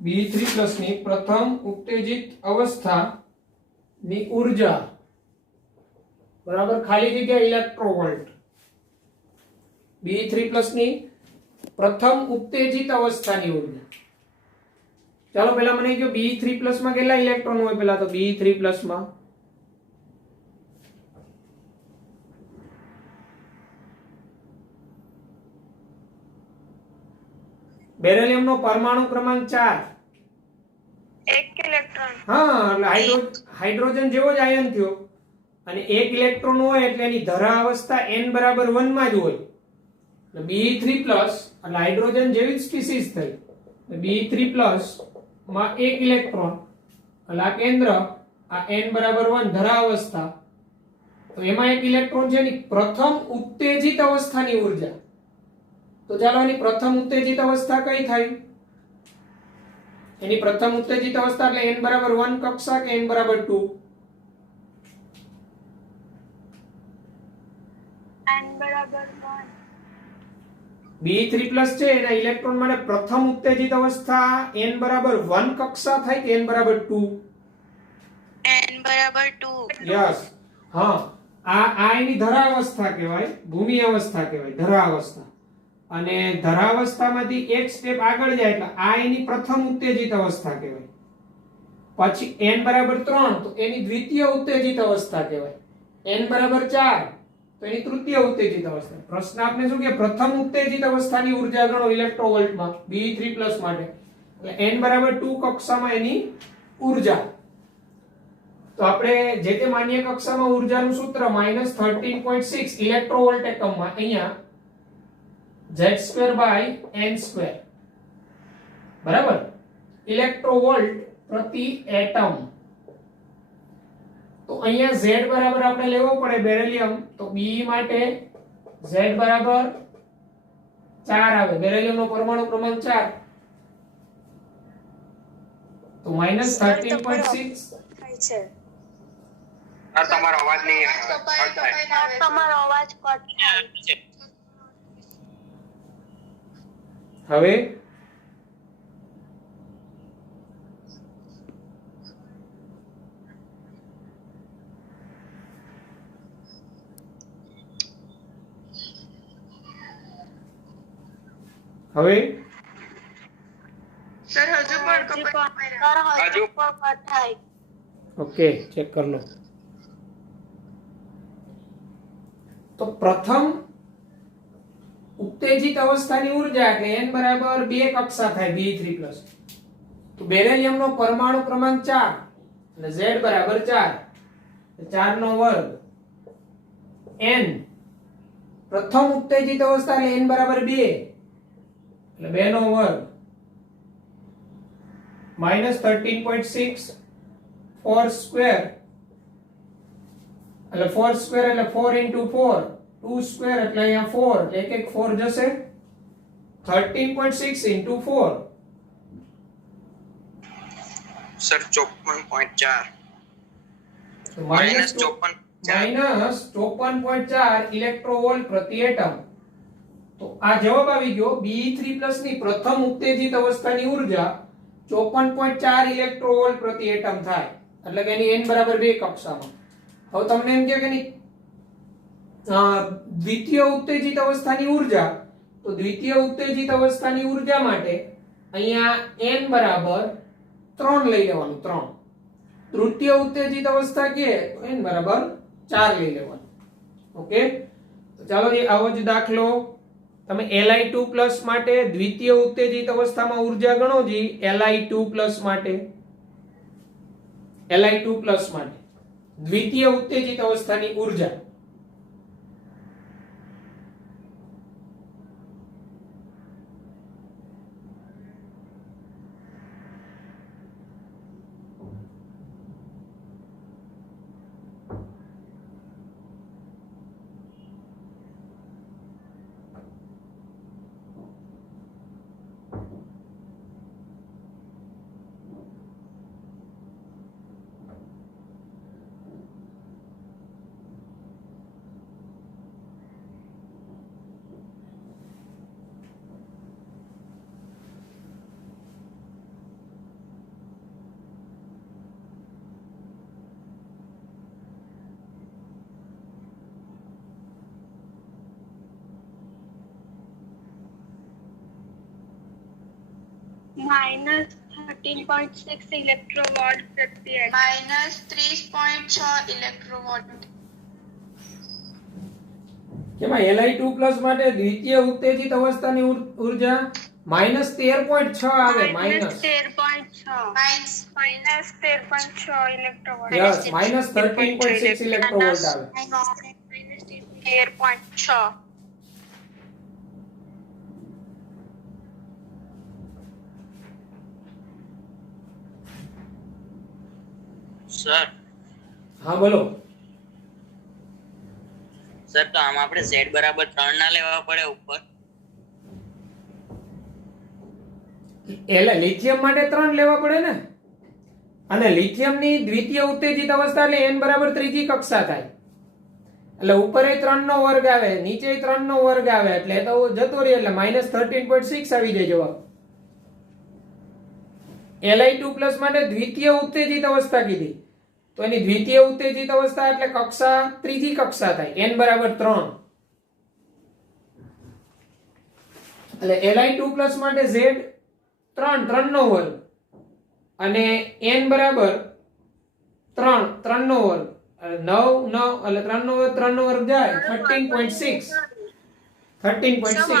B3+ ની પ્રથમ ઉત્તેજિત અવસ્થા ની ઊર્જા બરાબર ખાલી જગ્યા ઇલેક્ટ્રોવોલ્ટ. B3+ ની પ્રથમ ઉત્તેજિત અવસ્થાની ઊર્જા. ચાલો પહેલા મને કહો B3+ માં કેટલા ઇલેક્ટ્રોન હોય? પહેલા તો B3+ માં બેરિલિયમનો પરમાણુ ક્રમાંક 4. 1 ઇલેક્ટ્રોન. હા, એટલે હાઇડ્રોજન જેવો જ આયન થયો અને 1 ઇલેક્ટ્રોન હોય એટલે એની ધરા અવસ્થા n બરાબર 1 માં જ હોય. એટલે Be3+ એટલે હાઇડ્રોજન જેવી જ સ્પીસીસ થઈ. Be3+ માં 1 ઇલેક્ટ્રોન એટલે આ કેન્દ્ર, આ n બરાબર 1 ધરા અવસ્થા, તો એમાં 1 ઇલેક્ટ્રોન છે એની પ્રથમ ઉત્તેજિત અવસ્થાની ઉર્જા. તો ચાલો એની પ્રથમ ઉત્તેજિત અવસ્થા કઈ થાય? એની પ્રથમ ઉત્તેજિત અવસ્થા એટલે n બરાબર 1 કક્ષા કે n બરાબર 2? n બરાબર 1. Be3+ છે એના ઇલેક્ટ્રોન માટે પ્રથમ ઉત્તેજિત અવસ્થા n બરાબર 1 કક્ષા થાય કે n બરાબર 2? n બરાબર 2. યસ. હા, આ એની ધરા અવસ્થા કહેવાય, ભૂમિ અવસ્થા કહેવાય, ધરા અવસ્થા. અને ધરા અવસ્થામાંથી એક સ્ટેપ આગળ જાય એટલે આ એની પ્રથમ ઉત્તેજિત અવસ્થા કહેવાય. પછી n બરાબર 3 તો એની દ્વિતીય ઉત્તેજિત અવસ્થા કહેવાય. n બરાબર 4 તો એની તૃતીય ઉત્તેજિત અવસ્થા. પ્રશ્ન આપને શું કે પ્રથમ ઉત્તેજિત અવસ્થાની ઉર્જા ગણો ઇલેક્ટ્રોવોલ્ટમાં Be3+ માટે. એટલે n બરાબર 2 કક્ષામાં એની ઉર્જા. તો આપણે જે તે માન્ય કક્ષામાં ઉર્જાનું સૂત્ર -13.6 ઇલેક્ટ્રોવોલ્ટ એકમમાં અહીંયા Z2/n2 બરાબર, ઇલેક્ટ્રોવોલ્ટ પ્રતિ એટમ. તો અહીંયા Z બરાબર આપણે લેવો પડે બેરિલિયમ, તો B માટે Z બરાબર 4 આવે. બેરિલિયમનો પરમાણુ ક્રમાંક 4, તો -13.6 થાય છે. તમારો અવાજ નહીં તમારો અવાજ કટ થાય. હવે સર હજુ પણ કપાઈ. હજુ પણ કટ થાય. ઓકે, ચેક કરી લો. તો પ્રથમ ઉત્તેજિત અવસ્થાની ઉર્જા એટલે n બરાબર 2 કક્ષા થાય Be3+. તો બેરિલિયમનો પરમાણુ ક્રમાંક 4 એટલે Z બરાબર 4, 4 નો વર્ગ n. પ્રથમ ઉત્તેજિત અવસ્થા એટલે n બરાબર 2 એટલે 2 નો વર્ગ -13.6 4 સ્ક્વેર એટલે 4 સ્ક્વેર એટલે 4 into 4, 2 સ્ક્વેર એટલે અહીંયા 4, એક એક 4 જશે. 13.6 into 4 સર 54.4 તો -54.4 ઇલેક્ટ્રોવોલ્ટ પ્રતિ એટમ. તો આ જવાબ આવી ગયો. Be3+ ની પ્રથમ ઉત્તેજિત અવસ્થાની ઉર્જા 54.4 ઇલેક્ટ્રોવોલ્ટ પ્રતિ એટમ થાય. એટલે કે એની n બરાબર 2 કક્ષામાં. હવે તમને એમ કે એની દ્વિતીય ઉત્તેજિત અવસ્થાની ઉર્જા, તો દ્વિતીય ઉત્તેજિત અવસ્થાની ઉર્જા માટે અહીંયા n બરાબર 3 લઈ લેવાનું, 3. તૃતીય ઉત્તેજિત અવસ્થા કે તો n બરાબર 4 લઈ લેવાનું. ઓકે, તો ચાલો જે આવો જ દાખલો તમે Li2+ માટે દ્વિતીય ઉત્તેજિત અવસ્થામાં ઉર્જા ગણો જી. Li2+ માટે દ્વિતીય ઉત્તેજિત અવસ્થાની ઉર્જા -13.6 ઇલેક્ટ્રોવોલ્ટ પ્રતિ એટમ. -30.6 ઇલેક્ટ્રોવોલ્ટ. કેમાં Li2+ માટે દ્વિતીય ઉત્તેજિત અવસ્થાની ઉર્જા -13.6 આવે માઇનસ. માઇનસ 13.6 ઇલેક્ટ્રોવોલ્ટ. યસ, -13.6 ઇલેક્ટ્રોવોલ્ટ આવે. -13.6. સર હા બોલો. સર તો આમાં આપણે z બરાબર 3 ના લેવા પડે ઉપર. એટલે લિથિયમ માટે 3 લેવા પડે ને. અને લિથિયમની દ્વિતીય ઉત્તેજિત અવસ્થા એટલે n બરાબર ત્રીજી કક્ષા થાય. એટલે ઉપર 3 નો વર્ગ આવે, નીચે 3 નો વર્ગ આવે, એટલે તો જતો રહે. એટલે -13.6 આવી જાય જવાબ. Li2+ માટે દ્વિતીય ઉત્તેજિત અવસ્થા કીધી, તો એની દ્વિતીય ઉત્તેજિત અવસ્થા એટલે કક્ષા ત્રીજી કક્ષા થાય, n બરાબર 3. એટલે Li2+ માટે z 3 નો વર્ગ અને n બરાબર 3 નો વર્ગ, 9 એટલે 3 નો વર્ગ 3 નો વર્ગ જાય 13.6. 13.6.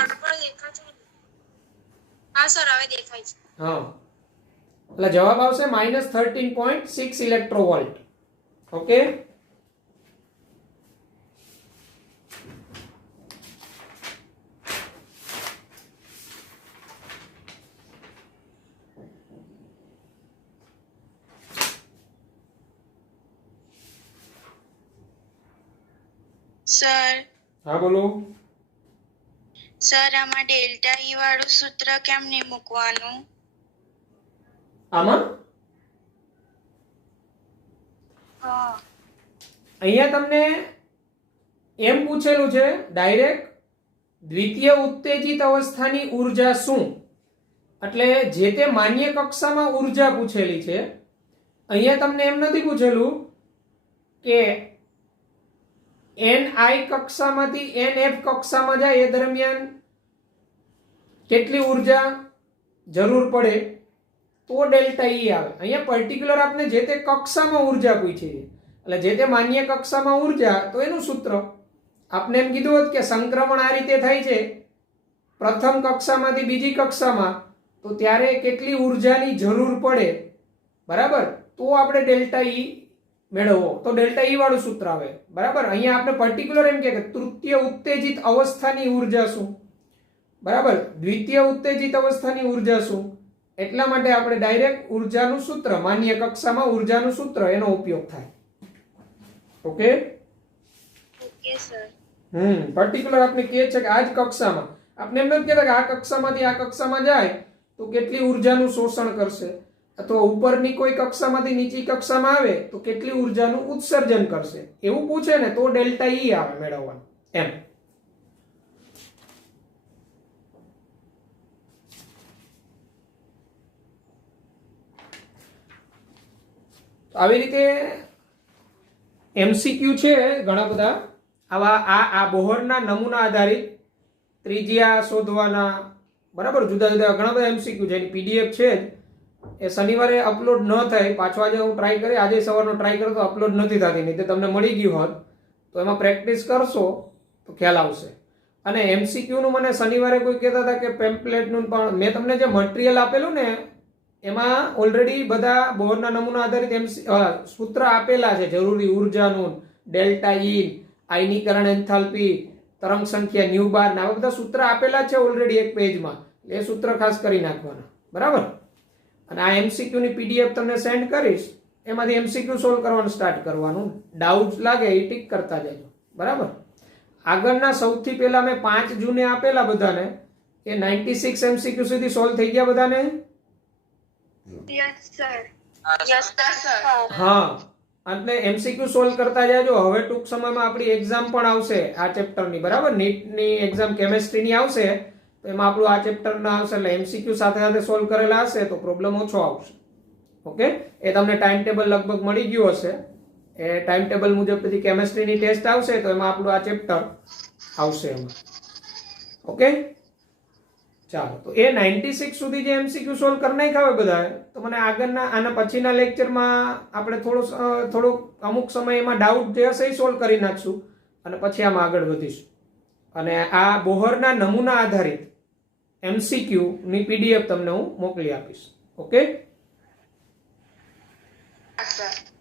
હા સર, હવે દેખાય છે. હા, એટલે જવાબ આવશે -13.6 ઇલેક્ટ્રોવોલ્ટ. ઓકે, સર હા બોલો. સર, આમાં ડેલ્ટા ઈ વાળું સૂત્ર કેમ નહીં મૂકવાનું? આમાં હા, અહીંયા તમને એમ પૂછેલું છે ડાયરેક્ટ દ્વિતીય ઉત્તેજિત અવસ્થાની ઊર્જા શું, એટલે જે તે માન્ય કક્ષામાં ઊર્જા પૂછેલી છે. અહીંયા તમને એમ નથી પૂછેલું કે ni કક્ષામાંથી nf કક્ષામાં જાય એ દરમિયાન કેટલી ઊર્જા જરૂર પડે તો ડેલ્ટા ઈ આવે. અહીંયા પર્ટિક્યુલર આપણે જે તે કક્ષામાં ઊર્જા પૂછી છે, એટલે જે તે માન્ય કક્ષામાં ઊર્જા, તો એનું સૂત્ર આપણે એમ કીધું હોત કે સંક્રમણ આ રીતે થાય છે પ્રથમ કક્ષામાંથી બીજી કક્ષામાં, તો ત્યારે કેટલી ઊર્જાની જરૂર પડે, બરાબર, તો આપણે ડેલ્ટા ઈ મેળવવો, તો ડેલ્ટા ઈ વાળું સૂત્ર આવે. બરાબર, અહીંયા આપણે પર્ટિક્યુલર એમ કે તૃતીય ઉત્તેજિત અવસ્થાની ઊર્જા શું, બરાબર, દ્વિતીય ઉત્તેજિત અવસ્થાની ઊર્જા શું, એટલા માટે આપણે ડાયરેક્ટ ઊર્જાનું સૂત્ર, માન્ય કક્ષામાં ઊર્જાનું સૂત્ર, એનો ઉપયોગ થાય. Okay, okay sir. પર્ટિક્યુલર આપણે કહે છે કે આ જ કક્ષામાં, આપણે એમ નથી કહેતા કે આ કક્ષામાંથી આ કક્ષામાં જાય તો કેટલી ઊર્જાનું શોષણ કરશે, અથવા ઉપરની કોઈ કક્ષામાંથી નીચી કક્ષામાં આવે તો કેટલી ઊર્જાનું ઉત્સર્જન કરશે, એવું પૂછે ને તો ડેલ્ટા ઈ આવે મેળવવાનું એમ. આવી રીતે એમસીક્યુ છે ઘણા બધા આવા. આ બોહરના નમૂના આધારિત ત્રિજ્યા શોધવાના, બરાબર, જુદા જુદા ઘણા બધા એમસીક્યુ છે. એની પીડીએફ છે જ, એ શનિવારે અપલોડ ન થાય, પાછો આજે હું ટ્રાય કરી, આજે સવારનો ટ્રાય કર્યો તો અપલોડ નથી થતી, નહીં તો તમને મળી ગયું હોત. તો એમાં પ્રેક્ટિસ કરશો તો ખ્યાલ આવશે. અને એમસીક્યુનું મને શનિવારે કોઈ કહેતા હતા કે પેમ્પલેટનું પણ મેં તમને જે મટીરિયલ આપેલું ને એમાં ઓલરેડી બધા બોરના નમૂના આધારિત સૂત્ર આપેલા છે, જરૂરી ઉર્જાનું, ડેલ્ટા ઈ, આયનીકરણ એન્થાલ્પી, તરંગ સંખ્યા ન્યુ બાર, આવા બધા સૂત્ર આપેલા છે ઓલરેડી એક પેજમાં. એ સૂત્ર ખાસ કરી નાખવાના, બરાબર. અને આ એમસીક્યુ ની પીડીએફ તમને સેન્ડ કરીશ, એમાંથી એમસીક્યુ સોલ્વ કરવાનું સ્ટાર્ટ કરવાનું. ડાઉટ લાગે એ ટીક કરતા જજો, બરાબર. આગળના સૌથી પહેલા મેં 5 જૂને આપેલા બધાને, એ 96 એમસીક્યુ સુધી સોલ્વ થઈ ગયા બધાને. Yes sir. હા, એટલે એમસીક્યુ સોલ્વ કરતા જાજો. હવે ટૂંક સમયમાં આપણી એક્ઝામ પણ આવશે આ ચેપ્ટરની, બરાબર. નીટની એક્ઝામ કેમેસ્ટ્રીની આવશે, તો એમાં આપણું આ ચેપ્ટર ના આવશે, એટલે એમસીક્યુ સાથે સાથે સોલ્વ કરેલા હશે તો પ્રોબ્લેમ ઓછો આવશે. ઓકે, એ તમને ટાઈમ ટેબલ લગભગ મળી ગયું હશે. એ ટાઈમ ટેબલ મુજબ પછી કેમેસ્ટ્રીની ટેસ્ટ આવશે તો એમાં આપણું આ ચેપ્ટર આવશે એમાં. ઓકે, ચાલો. તો એ 96 સુધી જે એમસીક્યુ સોલ્વ કરી નાખ્યા હોય બધા, તો મને આગળના આના પછીના લેક્ચરમાં આપણે થોડુંક અમુક સમય એમાં ડાઉટ જે હશે એ સોલ્વ કરી નાખશું અને પછી આમાં આગળ વધીશું. અને આ બોહરના નમૂના આધારિત MCQ ની PDF તમને હું મોકલી આપીશ. Okay sir